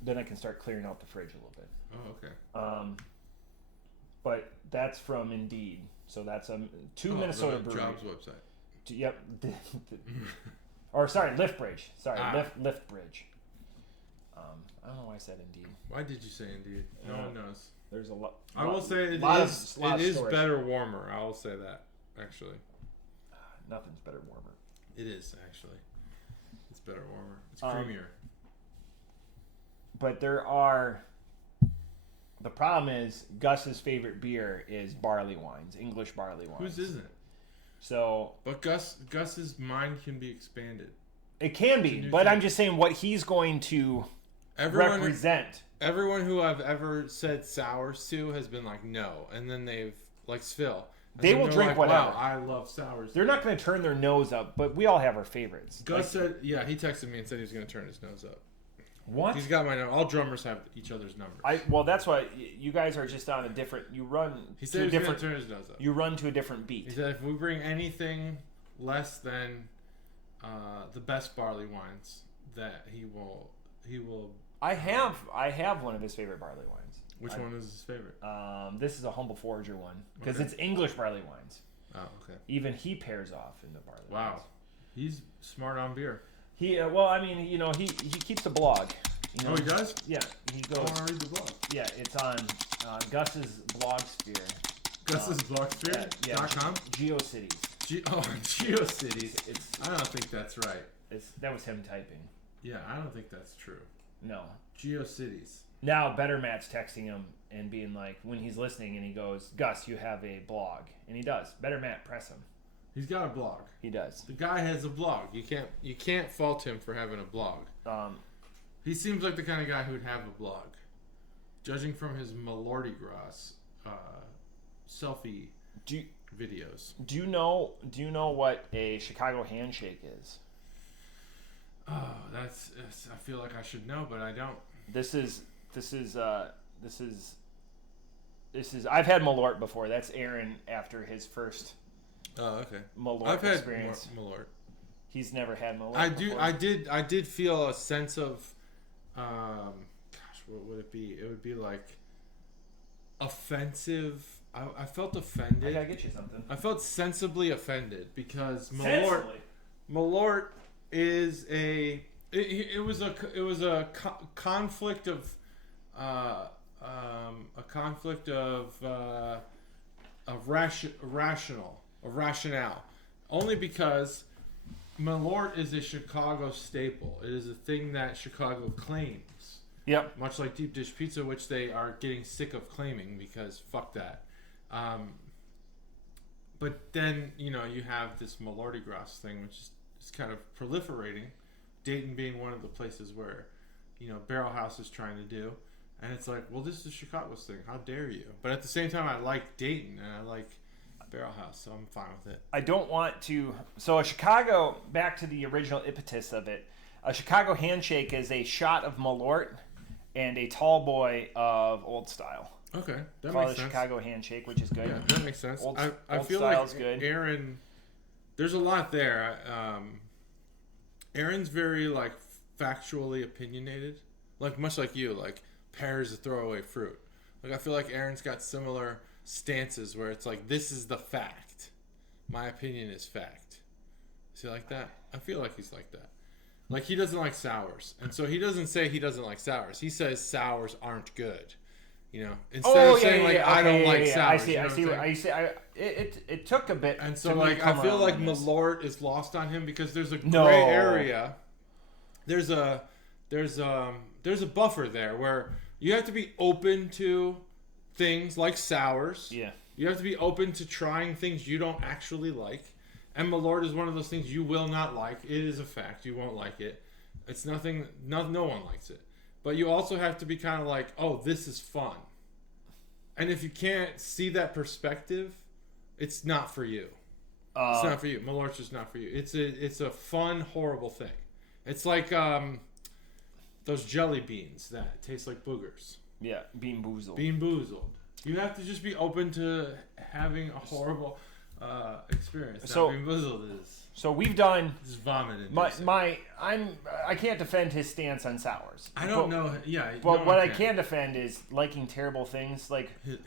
Then I can start clearing out the fridge a little bit. Oh, okay. But that's from Indeed. So that's 2 Minnesota breweries. Jobs website. Yep. Or sorry, Liftbridge. Sorry, Liftbridge. I don't know why I said Indeed. Why did you say Indeed? No one knows. There's a lot. I will say it is better warmer. I will say that, actually. Nothing's better warmer. It is, actually. It's better warmer. It's creamier. But the problem is Gus's favorite beer is barley wines, English barley wines. Whose isn't? So, but Gus's mind can be expanded. It can be, but I'm just saying what he's going to represent. Everyone who I've ever said sours to has been like no, and then they've like Svil. They will drink whatever. Wow, I love sours. They're not going to turn their nose up, but we all have our favorites. Gus said, he texted me and said he was going to turn his nose up. What? He's got my number. All drummers have each other's numbers. Well, that's why you guys are just on a different. You run. He said he's going to turn his nose up. You run to a different beat. He said if we bring anything less than the best barley wines, that he will. I have one of his favorite barley wines. Which one is his favorite? This is a Humble Forager one because it's English barley wines. Oh, okay. Even he pairs off in the barley wines. Wow, he's smart on beer. He he keeps a blog. Oh, he does? Yeah, he goes. I want to read the blog. Yeah, it's on Gus's Blogsphere. Gus's Blogsphere? Yeah. .com? GeoCities. GeoCities. I don't think that's right. That was him typing. Yeah, I don't think that's true. No. GeoCities. Now, Better Matt's texting him and being like, when he's listening, and he goes, "Gus, you have a blog," and he does. Better Matt, press him. He's got a blog. He does. The guy has a blog. You can't fault him for having a blog. He seems like the kind of guy who would have a blog, judging from his Malordi Gras selfie videos. Do you know what a Chicago handshake is? Oh, I feel like I should know, but I don't. This is I've had Malort before. That's Aaron after his first Malort experience. I've had Malort. He's never had Malort before. I did feel a sense of what would it be? It would be like offensive. I felt offended. I gotta get you something. I felt sensibly offended because Malort is a. It was a conflict of a conflict of rationale, only because Malort is a Chicago staple. It is a thing that Chicago claims. Yep. Much like deep dish pizza, which they are getting sick of claiming because fuck that. But then, you have this Malordi Gras thing, which is kind of proliferating. Dayton being one of the places where, Barrel House is trying to do. And it's like, well, this is Chicago's thing. How dare you? But at the same time, I like Dayton and I like Barrel House, so I'm fine with it. I don't want to... So a Chicago, back to the original impetus of it, a Chicago handshake is a shot of Malort and a tall boy of Old Style. Okay, that Call makes it a sense. Chicago handshake, which is good. Yeah, that makes sense. I Old feel Style's like good. Aaron... There's a lot there. Aaron's very, factually opinionated. Much like you, pear is a throwaway fruit. I feel like Aaron's got similar stances where it's like, this is the fact. My opinion is fact. Is he like that? I feel like he's like that. He doesn't like sours. And so he doesn't say he doesn't like sours. He says sours aren't good. Instead of saying, I don't like sours. I see. It took a bit. And so, I feel like Malort is lost on him because there's a gray No. area. There's a buffer there where you have to be open to things like sours. Yeah. You have to be open to trying things you don't actually like. And Malort is one of those things you will not like. It is a fact. You won't like it. It's nothing. No one likes it. But you also have to be kind of like, oh, this is fun. And if you can't see that perspective, it's not for you. It's not for you. Malort's just not for you. It's a fun, horrible thing. It's like those jelly beans that taste like boogers. Yeah, Bean Boozled. Bean Boozled. You have to just be open to having a horrible experience. So- Now, Bean Boozled is So we've done... just vomit. I can't defend his stance on sours. I don't know. Yeah. But what I can defend is liking terrible things.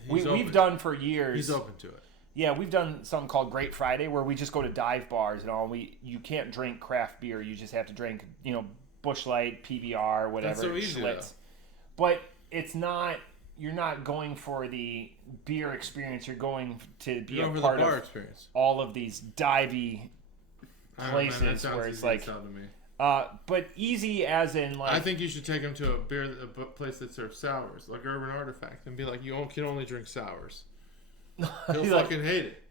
We've done for years. He's open to it. Yeah, we've done something called Great Friday where we just go to dive bars and all. You can't drink craft beer. You just have to drink, Busch Light, PBR, whatever. That's so easy, Schlitz. But it's not... You're not going for the beer experience. You're going to be a part the bar of experience. all of these divey places where it's like... but easy as in I think you should take him to a place that serves sours, like Urban Artifact, and be like, you can only drink sours. He'll fucking hate it.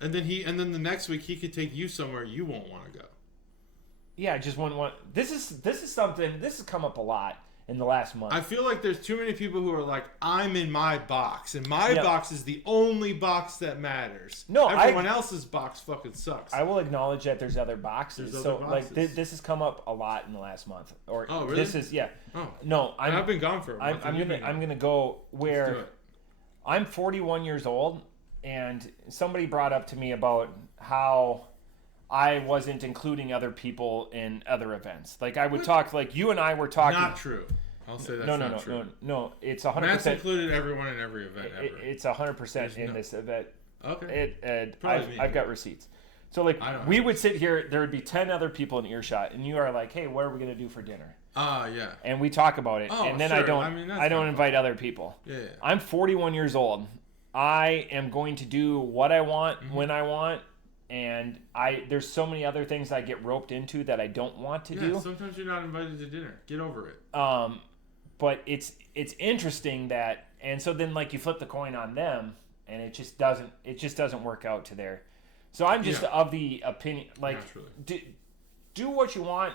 And then the next week he could take you somewhere you won't want to go. Yeah, I just wouldn't want. This is something. This has come up a lot in the last month. I feel like there's too many people who are like, I'm in my box, and my box is the only box that matters. No, everyone else's box fucking sucks. I will acknowledge that there's other boxes. There's so other boxes. this has come up a lot in the last month. Or oh, really? This is Oh. No, I've been gone for a month. I'm gonna go where Let's do it. I'm 41 years old, and somebody brought up to me about how I wasn't including other people in other events. I would talk you and I were talking. Not true. I'll say that's not true. No. It's 100%. Matt's included everyone in every event ever. It's 100% in this event. Okay. I've got receipts. So we would sit here. There would be 10 other people in earshot, and you are like, "Hey, what are we gonna do for dinner?" Yeah. And we talk about it, and then sure. I don't invite other people. Yeah. I'm 41 years old. I am going to do what I want when I want. And there's so many other things I get roped into that I don't want to do. Sometimes you're not invited to dinner. Get over it. But it's interesting that, and so then you flip the coin on them, and it just doesn't work out to their. So I'm just of the opinion do what you want.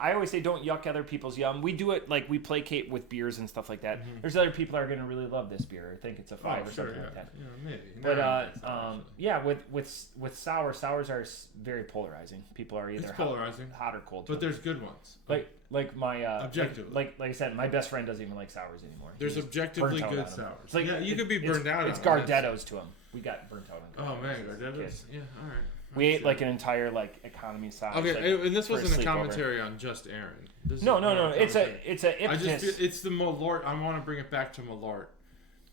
I always say don't yuck other people's yum. We do it we placate with beers and stuff like that. Mm-hmm. There's other people that are going to really love this beer. I think it's a 5 or something like that. Yeah, maybe. But with sours are very polarizing. People are either hot or cold. But there's good ones. My objectively. Like I said, my best friend doesn't even like sours anymore. There's objectively good sours. You could be burned out. It's Gardettos to him. We got burnt out on Gardettos. Oh man, Gardettos. Yeah, all right. We ate an entire economy size. Okay, and this wasn't a commentary on just Aaron. No. It's a it's the Malort. I want to bring it back to Malort.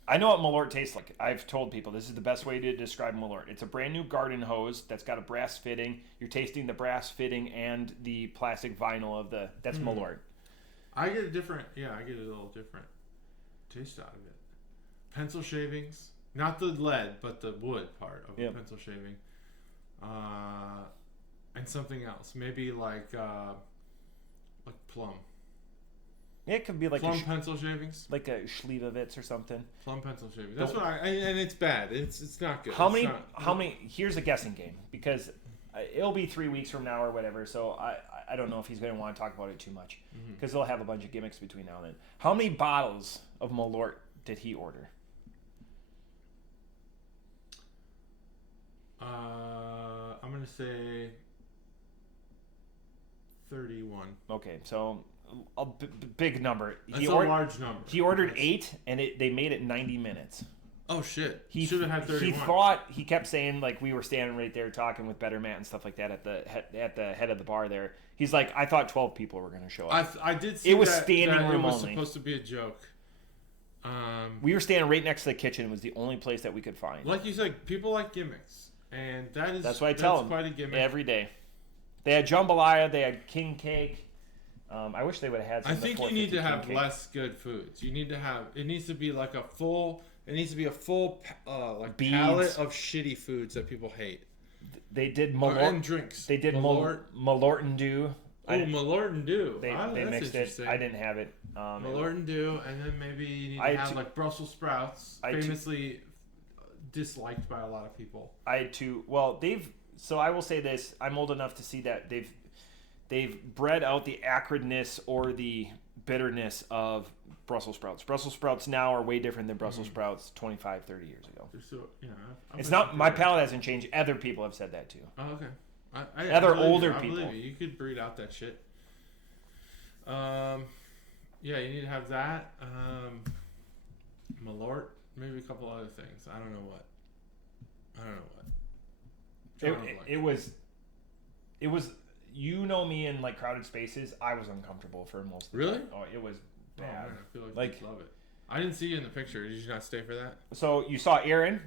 I know what Malort tastes like. I've told people this is the best way to describe Malort. It's a brand new garden hose that's got a brass fitting. You're tasting the brass fitting and the plastic vinyl of that's Malort. I get a different. Yeah, I get a little different taste out of it. Pencil shavings, not the lead, but the wood part of the pencil shaving. And something else, maybe like plum. Yeah, it could be like plum pencil shavings, like a Schlivovitz or something. Plum pencil shavings. That's what and it's bad. It's not good. How many? Here's a guessing game because it'll be 3 weeks from now or whatever. So I don't know if he's going to want to talk about it too much because they'll have a bunch of gimmicks between now and then. How many bottles of Malort did he order? I'm gonna say 31. Okay, so a big number. That's a large number. He ordered 8, and they made it 90 minutes. Oh shit! He should have had 31. He kept saying, like, we were standing right there talking with Better Matt and stuff like that at the head of the bar there. He's like, I thought 12 people were going to show up. I did see it was that, standing that room it was only. Supposed to be a joke. We were standing right next to the kitchen. It was the only place that we could find. Like you said, people like gimmicks, and that's what I tell them quite a gimmick every day. They had jambalaya. They had king cake. I wish they would have had some. I think you need to have less good foods. You need to have. It needs to be like a full. It needs to be a full like palette of shitty foods that people hate. They did Malort and drinks. They did Malort and Dew. Oh, Malort and Dew. They mixed it. I didn't have it. Malort and Dew, and then maybe you need to have like Brussels sprouts, famously disliked by a lot of people. I had two. Well, so I will say this: I'm old enough to see that they've bred out the acridness or the bitterness of Brussels sprouts. Brussels sprouts now are way different than Brussels sprouts 25, 30 years ago. It's not. My palate hasn't changed. Other people have said that too. Oh, okay. Other older I people. believe you. You could breed out that shit. Yeah, you need to have that. Malort, maybe a couple other things. I don't know what. It was. You know me in like crowded spaces. I was uncomfortable for most of the Really? time. Oh, it was bad. Oh, man, I feel like you'd love it. I didn't see you in the picture. Did you not stay for that? So you saw Aaron.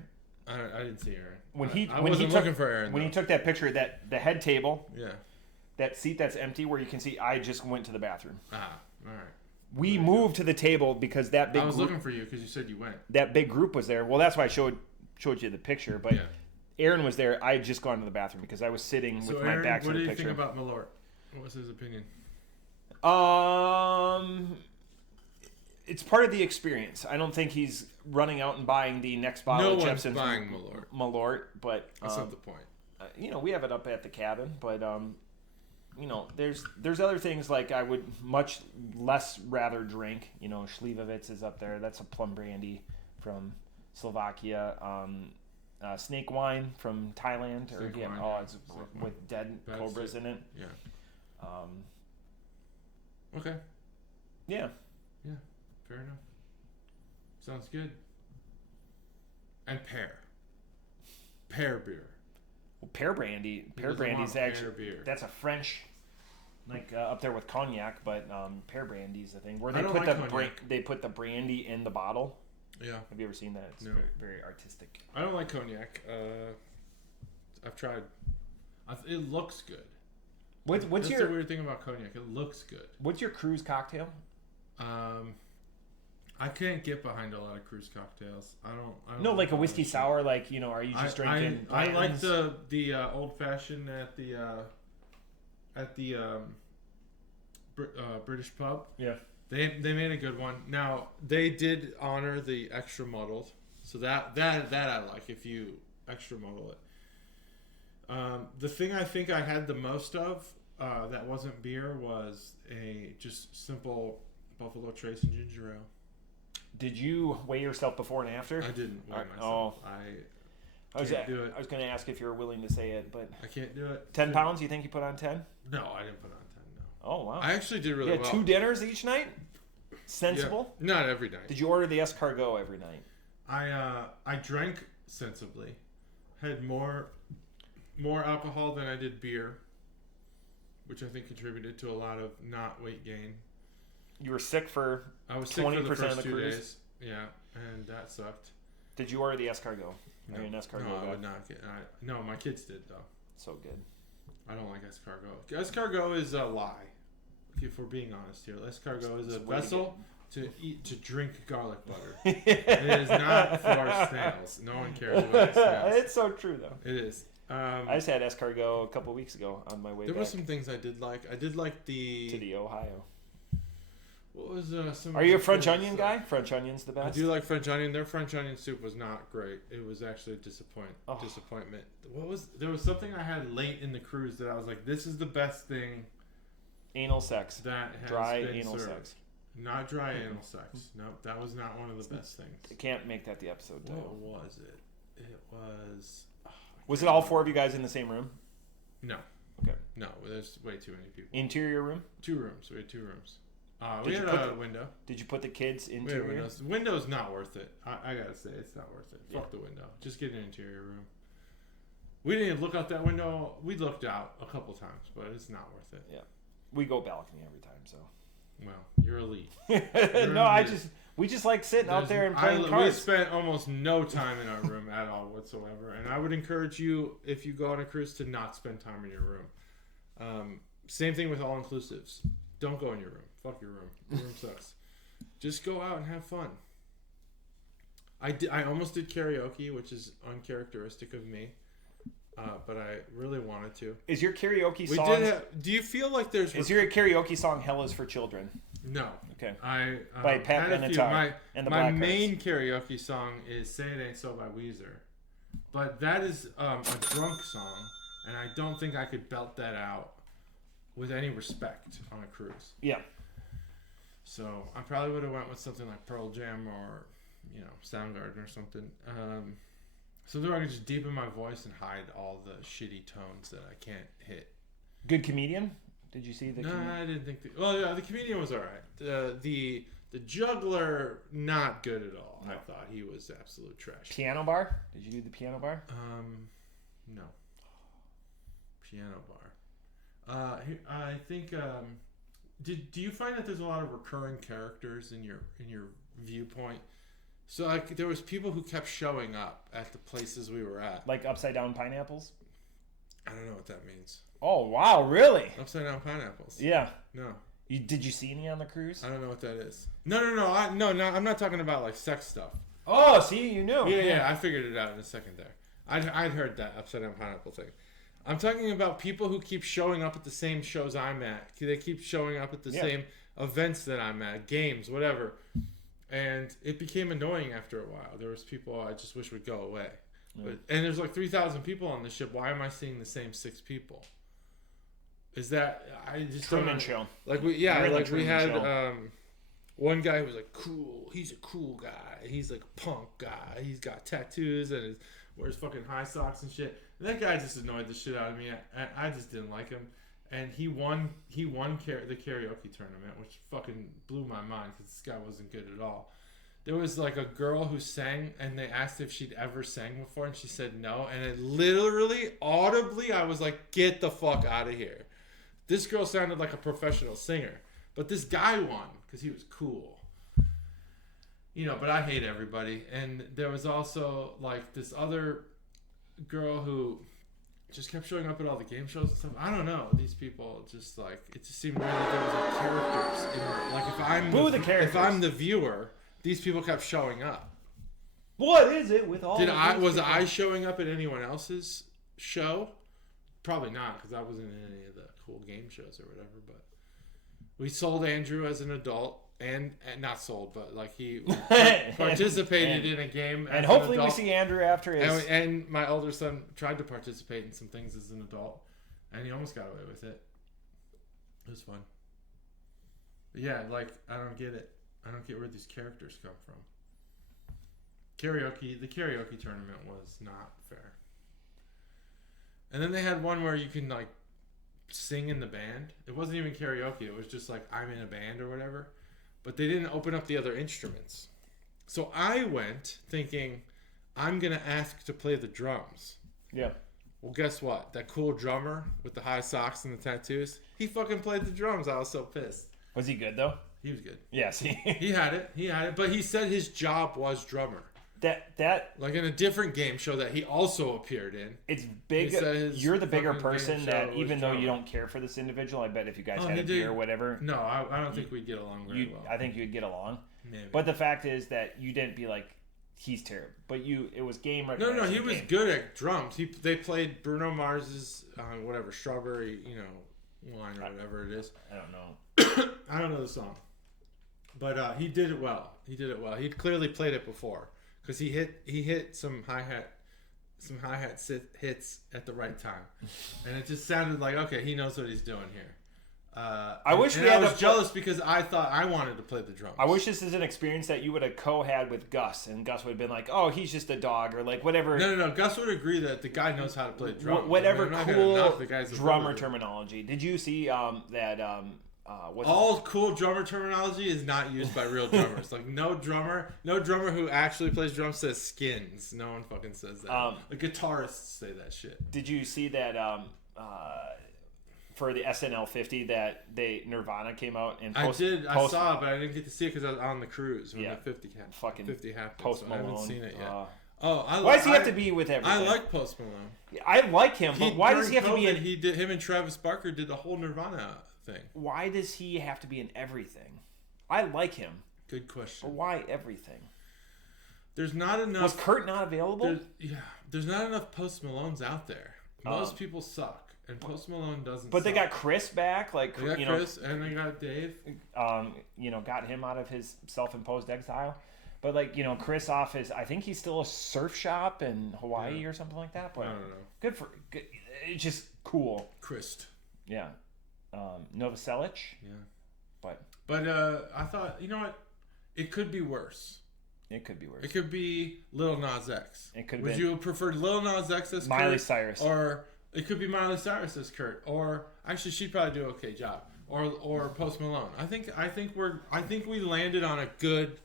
I didn't see Aaron. I wasn't looking for Aaron. When he took that picture, the head table. Yeah. That seat that's empty where you can see. I just went to the bathroom. Ah, all right. We moved to the table because that big. I was looking for you because you said you went. That big group was there. Well, that's why I showed you the picture. But Aaron was there. I had just gone to the bathroom because I was sitting with my back to the picture. What do you think about Malort? What was his opinion? It's part of the experience. I don't think he's running out and buying the next bottle of Jepson's. No one's buying Malort, but that's not the point. We have it up at the cabin, but there's other things like I would much less rather drink. Schlivovitz is up there. That's a plum brandy from Slovakia. Snake wine from Thailand. It's with dead cobras in it. Yeah. Okay. Yeah. Yeah. Fair enough. Sounds good. And pear beer. Well, pear brandy. Pear brandy's actually beer. That's a French, like up there with cognac, but pear brandy's the thing where they put the brandy in the bottle. Yeah. Have you ever seen that? It's very, very artistic. I don't like cognac. I've tried. It looks good. What's That's the weird thing about cognac. It looks good. What's your cruise cocktail? I can't get behind a lot of cruise cocktails. I don't. No, like a whiskey sour. Like are you just drinking? I like the old fashioned at the British pub. Yeah. They made a good one. Now they did honor the extra muddled, so that I like if you extra muddle it. The thing I think I had the most of that wasn't beer was a just simple Buffalo Trace and ginger ale. Did you weigh yourself before and after? I didn't weigh myself. I can't do it. I was going to ask if you were willing to say it, but I can't do it. 10 pounds? You think you put on 10? No, I didn't put on 10. No. Oh wow! I actually did really well. 2 dinners each night. Sensible. Yeah, not every night. Did you order the escargot every night? I drank sensibly. Had more alcohol than I did beer, which I think contributed to a lot of not weight gain. You were sick for I was sick 20% for the first of the 2 cruise? days. Yeah, and that sucked. Did you order the escargot? No, Are you an escargot no, guy? I would not get. No, my kids did though. So good. I don't like escargot. Escargot is a lie. if we're being honest here, escargot is a way to vessel to drink garlic butter. It is not for snails. No one cares about snails. It's so true though. It is. I just had escargot a couple weeks ago on my way There back were some things I did like. I did like to the Ohio. What was some? Are you a French onion guy? French onion's the best. I do like French onion. Their French onion soup was not great. It was actually a disappointment. There was something I had late in the cruise that I was like, this is the best thing. Anal sex. That has dry been anal served. sex. Not dry anal sex. Nope, that was not one of the best things. I can't make that the episode title. What was it? It was. Was it all four of you guys in the same room? No. Okay. No, there's way too many people. Interior room? 2 rooms. We had 2 rooms. Did we had a window. Did you put the kids We had interior? windows. The window's not worth it. I gotta say, it's not worth it. Yeah. Fuck the window. Just get an interior room. We didn't even look out that window. We looked out a couple times, but it's not worth it. Yeah. We go balcony every time, so. Well, you're elite. No, we just like sitting out there and playing cards. We spent almost no time in our room at all whatsoever, and I would encourage you, if you go on a cruise, to not spend time in your room. Same thing with all inclusives. Don't go in your room. Fuck your room. Your room sucks. Just go out and have fun. I almost did karaoke, which is uncharacteristic of me, but I really wanted to. Is your karaoke song? Do you feel like there's? Is your karaoke song "Hell Is for Children"? No. Okay. By Pat Benatar and the My Blackhearts. main karaoke song is "Say It Ain't So" by Weezer, but that is a drunk song, and I don't think I could belt that out with any respect on a cruise. Yeah. So I probably would have went with something like Pearl Jam or, Soundgarden or something. Something where I could just deepen my voice and hide all the shitty tones that I can't hit. Good comedian? Did you see the? I didn't think. The comedian was all right. The juggler, not good at all. No. I thought he was absolute trash. Piano bar? Did you do the piano bar? No. Piano bar. I think. Do you find that there's a lot of recurring characters in your viewpoint? So like there was people who kept showing up at the places we were at. Like upside down pineapples? I don't know what that means. Oh wow, really? Upside down pineapples. Yeah. No. Did you see any on the cruise? I don't know what that is. No. I'm not talking about like sex stuff. Oh, see, you knew. Yeah. I figured it out in a second there. I'd heard that upside down pineapple thing. I'm talking about people who keep showing up at the same shows I'm at. They keep showing up at the same events that I'm at, games, whatever. And it became annoying after a while. There was people I just wish would go away. Yeah. And there's like 3,000 people on the ship. Why am I seeing the same 6 people? Is that I just Truman Show? Like we had one guy who was like cool. He's a cool guy. He's like a punk guy. He's got tattoos and wears fucking high socks and shit. And that guy just annoyed the shit out of me. I just didn't like him. And he won the karaoke tournament, which fucking blew my mind because this guy wasn't good at all. There was like a girl who sang, and they asked if she'd ever sang before, and she said no. And it literally, audibly, I was like, get the fuck out of here. This girl sounded like a professional singer. But this guy won because he was cool. But I hate everybody. And there was also like this other girl who just kept showing up at all the game shows and stuff. I don't know. These people just like, it just seemed weird that there was like characters in there. Like if I'm the viewer, these people kept showing up. What is it with all? Was I showing up at anyone else's show? Probably not, because I wasn't in any of the cool game shows or whatever. But we sold Andrew as an adult, and not sold, but like he participated in a game. And hopefully we see Andrew after his. And my older son tried to participate in some things as an adult, and he almost got away with it. It was fun. But yeah, like I don't get it. I don't get where these characters come from. The karaoke tournament was not fair. And then they had one where you can like sing in the band. It wasn't even karaoke. It was just like I'm in a band or whatever. But they didn't open up the other instruments. So I went thinking I'm going to ask to play the drums. Yeah. Well, guess what? That cool drummer with the high socks and the tattoos, he fucking played the drums. I was so pissed. Was he good though? He was good. Yes. He had it. But he said his job was drummer. That like in a different game show that he also appeared in. It's big. He said his You're the bigger fucking person game show that was even though you drummer. don't care for this individual, I bet if you guys Oh, had he a beer did. or whatever, No, I don't think we'd get along very well. I think you'd get along. Maybe. But the fact is that you didn't be like, he's terrible. But it was game No, recognized. he was game. good at drums. They played Bruno Mars's whatever strawberry, wine or whatever it is. I don't know. I don't know the song, but he did it well. He'd clearly played it before because he hit some hi-hat hits at the right time, and it just sounded like okay, he knows what he's doing here. I wish we I had was jealous because I thought I wanted to play the drums. I wish this is an experience that you would have co-had with Gus, and Gus would have been like, "Oh, he's just a dog," or like whatever. No. Gus would agree that the guy knows how to play drums. Whatever I'm not gonna cool knock the guy's drummer ability. terminology. Did you see that? What's All cool drummer terminology is not used by real drummers. Like no drummer who actually plays drums says skins. No one fucking says that. The guitarists say that shit. Did you see that? For the SNL 50 that Nirvana came out and I saw it, but I didn't get to see it because I was on the cruise when the 50 happened. Fucking 50 happened. Post so Malone. I haven't seen it yet. Why does he have to be with everything? I like Post Malone. I like him, but why does he have to be in? Him and Travis Barker did the whole Nirvana thing. Why does he have to be in everything? I like him. Good question. But why everything? There's not enough. Was Kurt not available? There's not enough Post Malones out there. Most people suck. And Post Malone doesn't. But they suck. got Chris back, like They got Chris and they got Dave. Got him out of his self-imposed exile. But Chris off his, I think he's still a surf shop in Hawaii or something like that. But I don't know. Good. It's just cool. Chris. Yeah. Novoselic. Yeah. But I thought, you know what? It could be worse. It could be worse. It could be Lil Nas X. It could. Would you prefer Lil Nas X as Miley Kurt, Cyrus, or it could be Miley Cyrus as Kurt, or actually she'd probably do an okay job, or Post Malone. I think we landed on a good,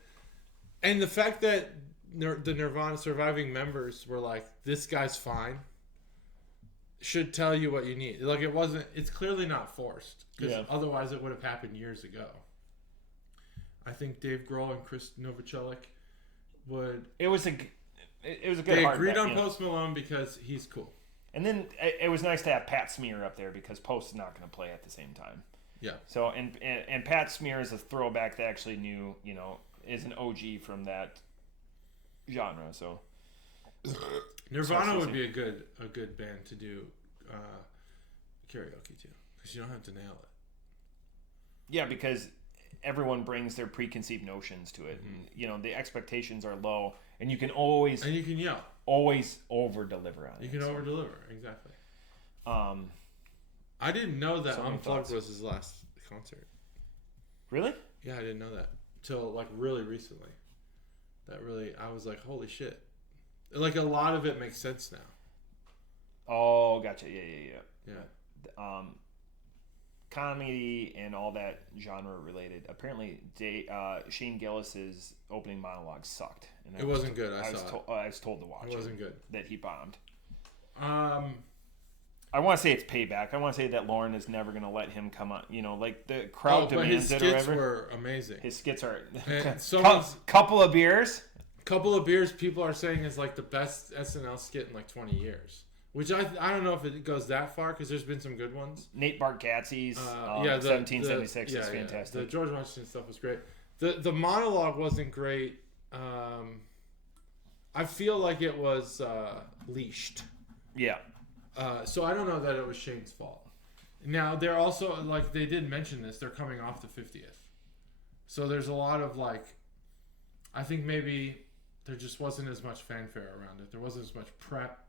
and the fact that the Nirvana surviving members were like, this guy's fine, should tell you what you need. Like it's clearly not forced because otherwise it would have happened years ago. I think Dave Grohl and Chris Novoselic would. It was a good. They agreed on Post Malone because he's cool. And then it was nice to have Pat Smear up there because Post is not going to play at the same time. Yeah. So and Pat Smear is a throwback that actually is an OG from that genre. So Nirvana would be a good band to do karaoke to because you don't have to nail it. Yeah, because everyone brings their preconceived notions to it. Mm-hmm. And, the expectations are low, and you can always you can yell. Always over deliver on it. You can over deliver, exactly. I didn't know that Unplugged was his last concert. Really? Yeah, I didn't know that till like really recently. I was like, holy shit! Like a lot of it makes sense now. Oh, gotcha. Yeah. Comedy and all that genre related. Apparently, Shane Gillis's opening monologue sucked. And it wasn't good. I was told to watch it. It wasn't good. That he bombed. I want to say it's payback. I want to say that Lauren is never going to let him come on. Like the crowd demands it or whatever. His skits were amazing. His skits are. Couple of beers. People are saying is like the best SNL skit in like 20 years. Which I don't know if it goes that far because there's been some good ones. Nate Bargatze's 1776 is fantastic. The George Washington stuff was great. The monologue wasn't great. I feel like it was leashed. Yeah. So I don't know that it was Shane's fault. Now they're also like they did mention this. They're coming off the 50th, so there's a lot of like. I think maybe there just wasn't as much fanfare around it. There wasn't as much prep.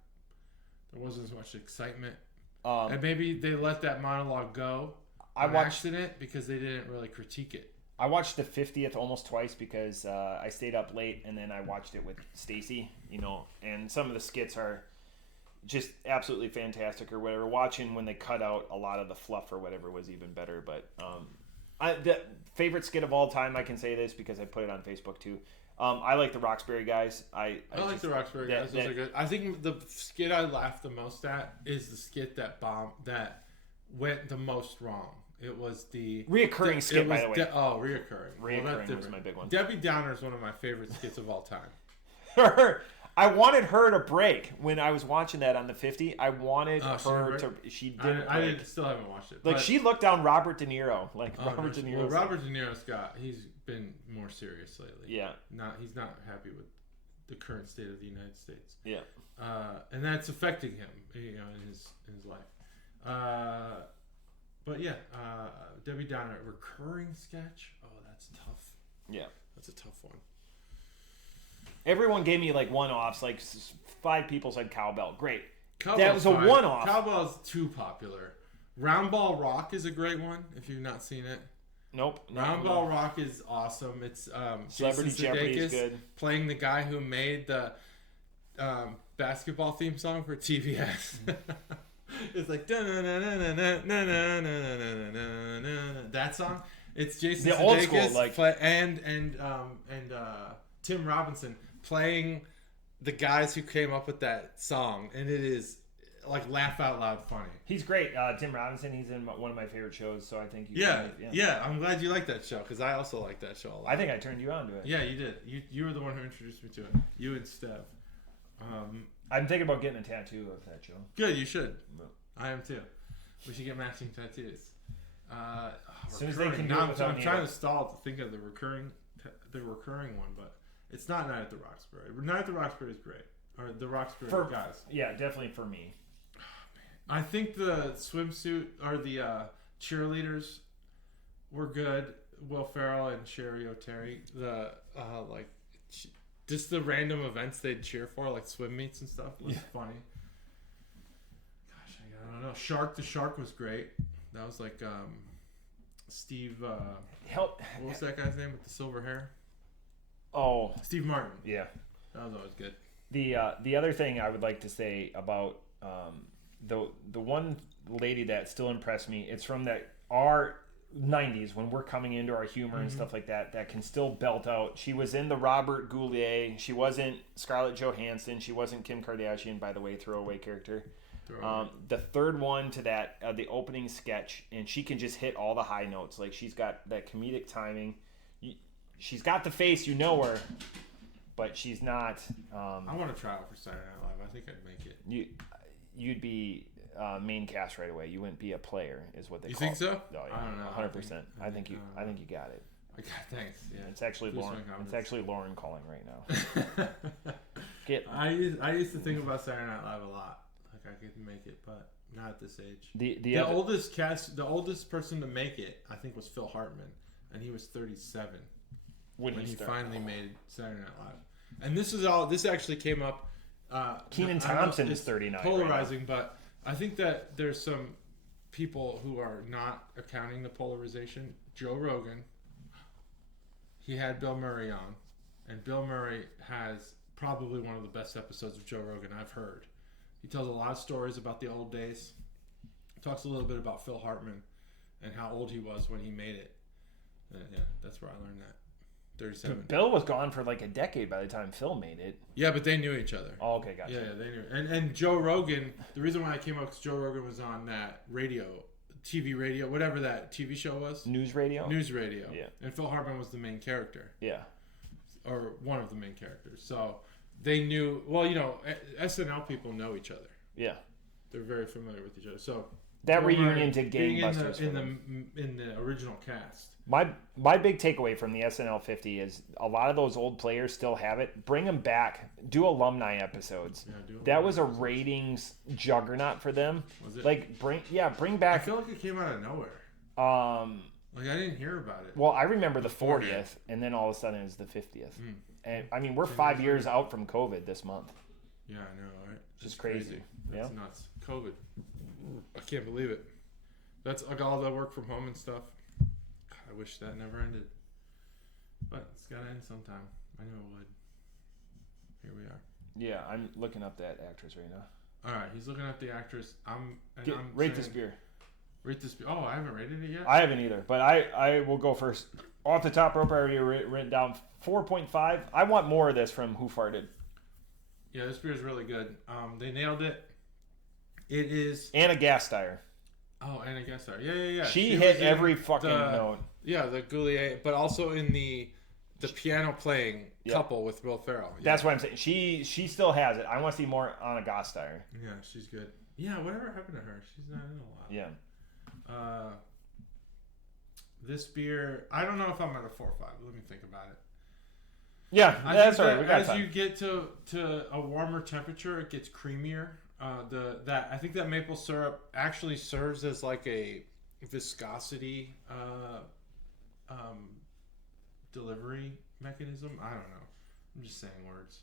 There wasn't as much excitement. And maybe they let that monologue go on accident because they didn't really critique it. I watched the 50th almost twice because I stayed up late and then I watched it with Stacy, and some of the skits are just absolutely fantastic or whatever. Watching when they cut out a lot of the fluff or whatever was even better. But the favorite skit of all time, I can say this because I put it on Facebook too. I like the Roxbury guys. I like the Roxbury guys. Those are good. I think the skit I laughed the most at is the skit that went the most wrong. It was the reoccurring skit, by the way. Reoccurring. Reoccurring was my big one. Debbie Downer is one of my favorite skits of all time. her. I wanted her to break when I was watching that on the 50. I wanted her to. She didn't. I still haven't watched it. Like she looked down Robert De Niro. Like Robert De Niro. Well, Robert De Niro's he's been more serious lately. Yeah. He's not happy with the current state of the United States. Yeah. And that's affecting him, in his life. But yeah, Debbie Downer recurring sketch. Oh, that's tough. Yeah. That's a tough one. Everyone gave me like one-offs. Like 5 people said cowbell. Great. Cowbell's that was a fine. one-off. Cowbell's too popular. Roundball Rock is a great one if you've not seen it. Nope. Roundball Rock is awesome. It's Celebrity Jason Jeopardy is Sudeikis good. playing the guy who made the basketball theme song for TBS. It's like that song. It's Jason Sudeikis old school like and Tim Robinson playing the guys who came up with that song, and it is like laugh out loud funny. He's great. Tim Robinson. He's in one of my favorite shows, so I think yeah. I'm glad you like that show because I also like that show a lot. I think I turned you on to it. Yeah, you did. You were the one who introduced me to it. You and Steph. I'm thinking about getting a tattoo of that show. Good, you should. I am too. We should get matching tattoos. As soon as they can do it without I'm trying to stall to think of the recurring one, but it's not Night at the Roxbury. Night at the Roxbury is great, or the Roxbury guys. Yeah, definitely for me. I think the swimsuit or the cheerleaders were good. Will Ferrell and Sherry O'Terry. The just the random events they'd cheer for, like swim meets and stuff, was funny. Gosh, I don't know. Shark the Shark was great. That was like Steve. What was that guy's name with the silver hair? Oh, Steve Martin. Yeah, that was always good. The other thing I would like to say about the one lady that still impressed me, it's from our 90s when we're coming into our humor and stuff like that can still belt out. She was in the Robert Goulet. She wasn't Scarlett Johansson. She wasn't Kim Kardashian, by the way, throwaway character. The third one to that, the opening sketch, and she can just hit all the high notes. Like she's got that comedic timing. She's got the face, you know her, but she's not. I want to try out for Saturday Night Live. I think I'd make it. You'd be main cast right away. You wouldn't be a player, is what they call it. You think so? Oh, yeah, I don't know. 100%. I think you got it. Okay, thanks. Yeah. It's actually Lauren. It's actually Lauren calling right now. I used to think about Saturday Night Live a lot. Like I could make it, but not at this age. The oldest person to make it, I think, was Phil Hartman, and he was 37 when he finally made Saturday Night Live. And this actually came up. Kenan Thompson is 39. Polarizing, but I think that there's some people who are not accounting the polarization. Joe Rogan, he had Bill Murray on, and Bill Murray has probably one of the best episodes of Joe Rogan I've heard. He tells a lot of stories about the old days. Talks a little bit about Phil Hartman and how old he was when he made it. Yeah, that's where I learned that. 37. Bill was gone for like a decade by the time Phil made it. Yeah, but they knew each other. Oh, okay, gotcha. Yeah, they knew. And Joe Rogan, the reason why I came up because Joe Rogan was on that TV radio, whatever that TV show was. News radio? News radio. Yeah. And Phil Hartman was the main character. Yeah. Or one of the main characters. So they knew, SNL people know each other. Yeah. They're very familiar with each other. So that reunion did gangbusters in the original cast. My big takeaway from the SNL 50 is a lot of those old players still have it. Bring them back. Do alumni episodes. Yeah, that was a ratings juggernaut for them. Was it? Like bring back. I feel like it came out of nowhere. I didn't hear about it. Well, I remember the 40th, and then all of a sudden it was the 50th. And I mean, we're 5 years out from COVID this month. Yeah, I know, right? It's just crazy. That's nuts. COVID. I can't believe it. That's like all the work from home and stuff. I wish that never ended. But it's got to end sometime. I knew it would. Here we are. Yeah, I'm looking up that actress right now. All right, he's looking up the actress. Rate this beer. Rate this beer. Oh, I haven't rated it yet? I haven't either, but I will go first. Off the top rope, I already written down 4.5. I want more of this from Who Farted. Yeah, this beer is really good. They nailed it. It is... Anna Gasteyer. Oh, Anna Gasteyer. Yeah. She hit every fucking note. Yeah, the Goulier, but also in the the piano playing couple with Will Ferrell. Yeah. That's what I'm saying. She still has it. I want to see more Anna Gasteyer. Yeah, she's good. Yeah, whatever happened to her? She's not in a lot. Yeah. This beer, I don't know if I'm at a 4 or 5. Let me think about it. Yeah, that's all right. We got as time. you get to a warmer temperature, it gets creamier. I think that maple syrup actually serves as like a viscosity delivery mechanism. I don't know. I'm just saying words.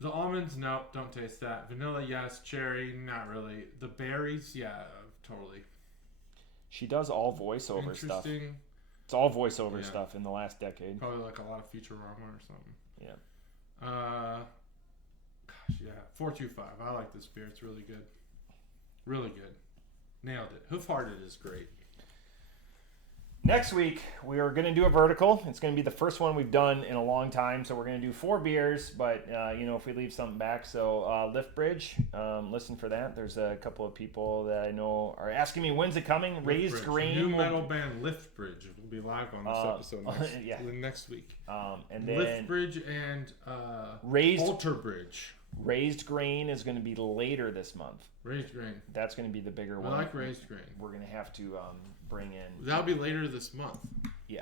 The almonds, no, don't taste that. Vanilla, yes. Cherry, not really. The berries, yeah, totally. She does all voiceover stuff. Interesting. It's all voiceover stuff in the last decade. Probably like a lot of Futurama or something. Yeah. Gosh, yeah. 425. I like this beer. It's really good. Really good. Nailed it. Hoof Hearted is great. Next week, we are going to do a vertical. It's going to be the first one we've done in a long time. So we're going to do 4 beers, but, if we leave something back. So Lift Bridge, listen for that. There's a couple of people that I know are asking me, when's it coming? Raised Grain. New metal band Lift Bridge. We'll be live on this episode next week. And then Lift Bridge and Alter Bridge. Raised Grain is going to be later this month. Raised Grain. That's going to be the bigger one. I like Raised Grain. We're going to have to bring in... That'll be later this month. Yeah.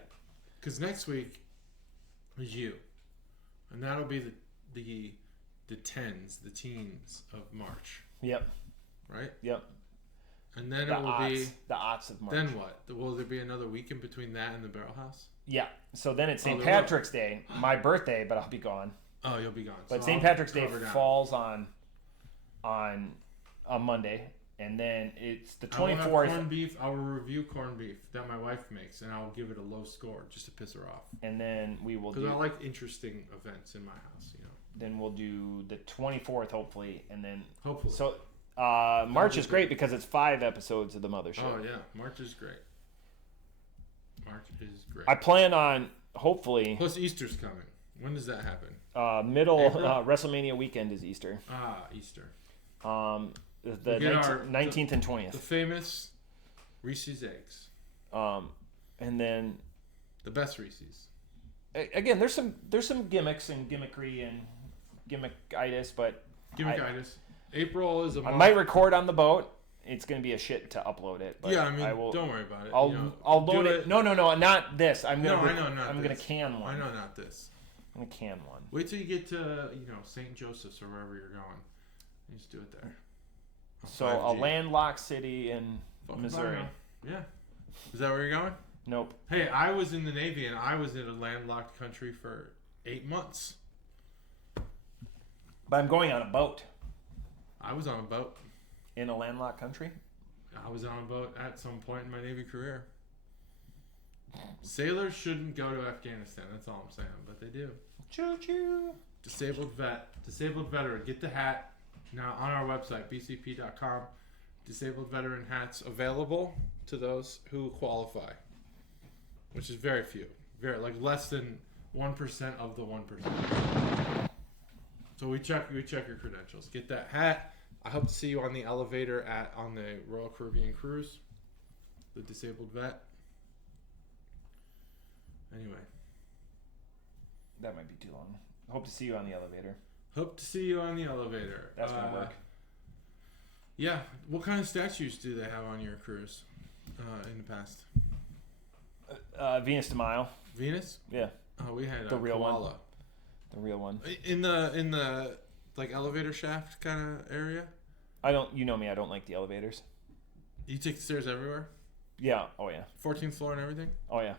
Because next week is you. And that'll be the teens of March. Yep. Right? Yep. And then it will be... The aughts of March. Then what? Will there be another week in between that and the Barrel House? Yeah. So then it's St. Patrick's Day. My birthday, but I'll be gone. Oh, you'll be gone. But St. Patrick's Day falls on Monday, and then it's the 24th. I will have corned beef. I will review corned beef that my wife makes, and I'll give it a low score just to piss her off. And then we will because I like interesting events in my house. Then we'll do the 24th, hopefully, and then hopefully. So March is great because it's 5 episodes of the Mothership. Oh yeah, March is great. March is great. I plan on hopefully. Plus Easter's coming. When does that happen? WrestleMania weekend is Easter. Easter. The 19th and 20th. The famous Reese's Eggs. And then the best Reese's. Again, there's some gimmicks and gimmickry and gimmickitis, but April is a month. I might record on the boat. It's gonna be a shit to upload it. But yeah, don't worry about it. I'll load it. No, not this. I'm gonna can one. I know, not this. I'm gonna can one. Wait till you get to St. Joseph's or wherever you're going. You just do it there. So 5G. A landlocked city in Missouri. Yeah. Is that where you're going? Nope. Hey, I was in the Navy and I was in a landlocked country for 8 months. But I'm going on a boat. I was on a boat. In a landlocked country? I was on a boat at some point in my Navy career. Sailors shouldn't go to Afghanistan. That's all I'm saying, but they do. Choo-choo. Disabled veteran. Get the hat now on our website, bcp.com. Disabled veteran hats available to those who qualify, which is very few. Less than 1% of the 1%. So we check your credentials. Get that hat. I hope to see you on the elevator on the Royal Caribbean cruise. The disabled vet. Anyway. That might be too long. Hope to see you on the elevator. Hope to see you on the elevator. That's gonna work. Yeah. What kind of statues do they have on your cruise in the past? Venus de Milo. Venus? Yeah. Oh, we had the real koala. one. The real one. In the elevator shaft kind of area? You know me, I don't like the elevators. You take the stairs everywhere? Yeah. Oh yeah. 14th floor and everything? Oh yeah.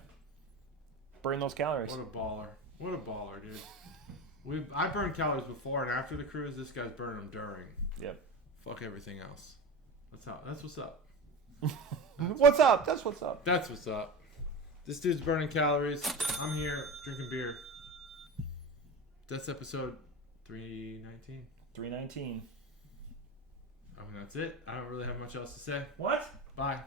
Burn those calories. What a baller, dude. I burned calories before and after the cruise. This guy's burning them during. Yep. Fuck everything else. That's what's up. What's up? That's what's up. That's what's up. This dude's burning calories. I'm here drinking beer. That's episode 319. 319. I mean, that's it. I don't really have much else to say. What? Bye.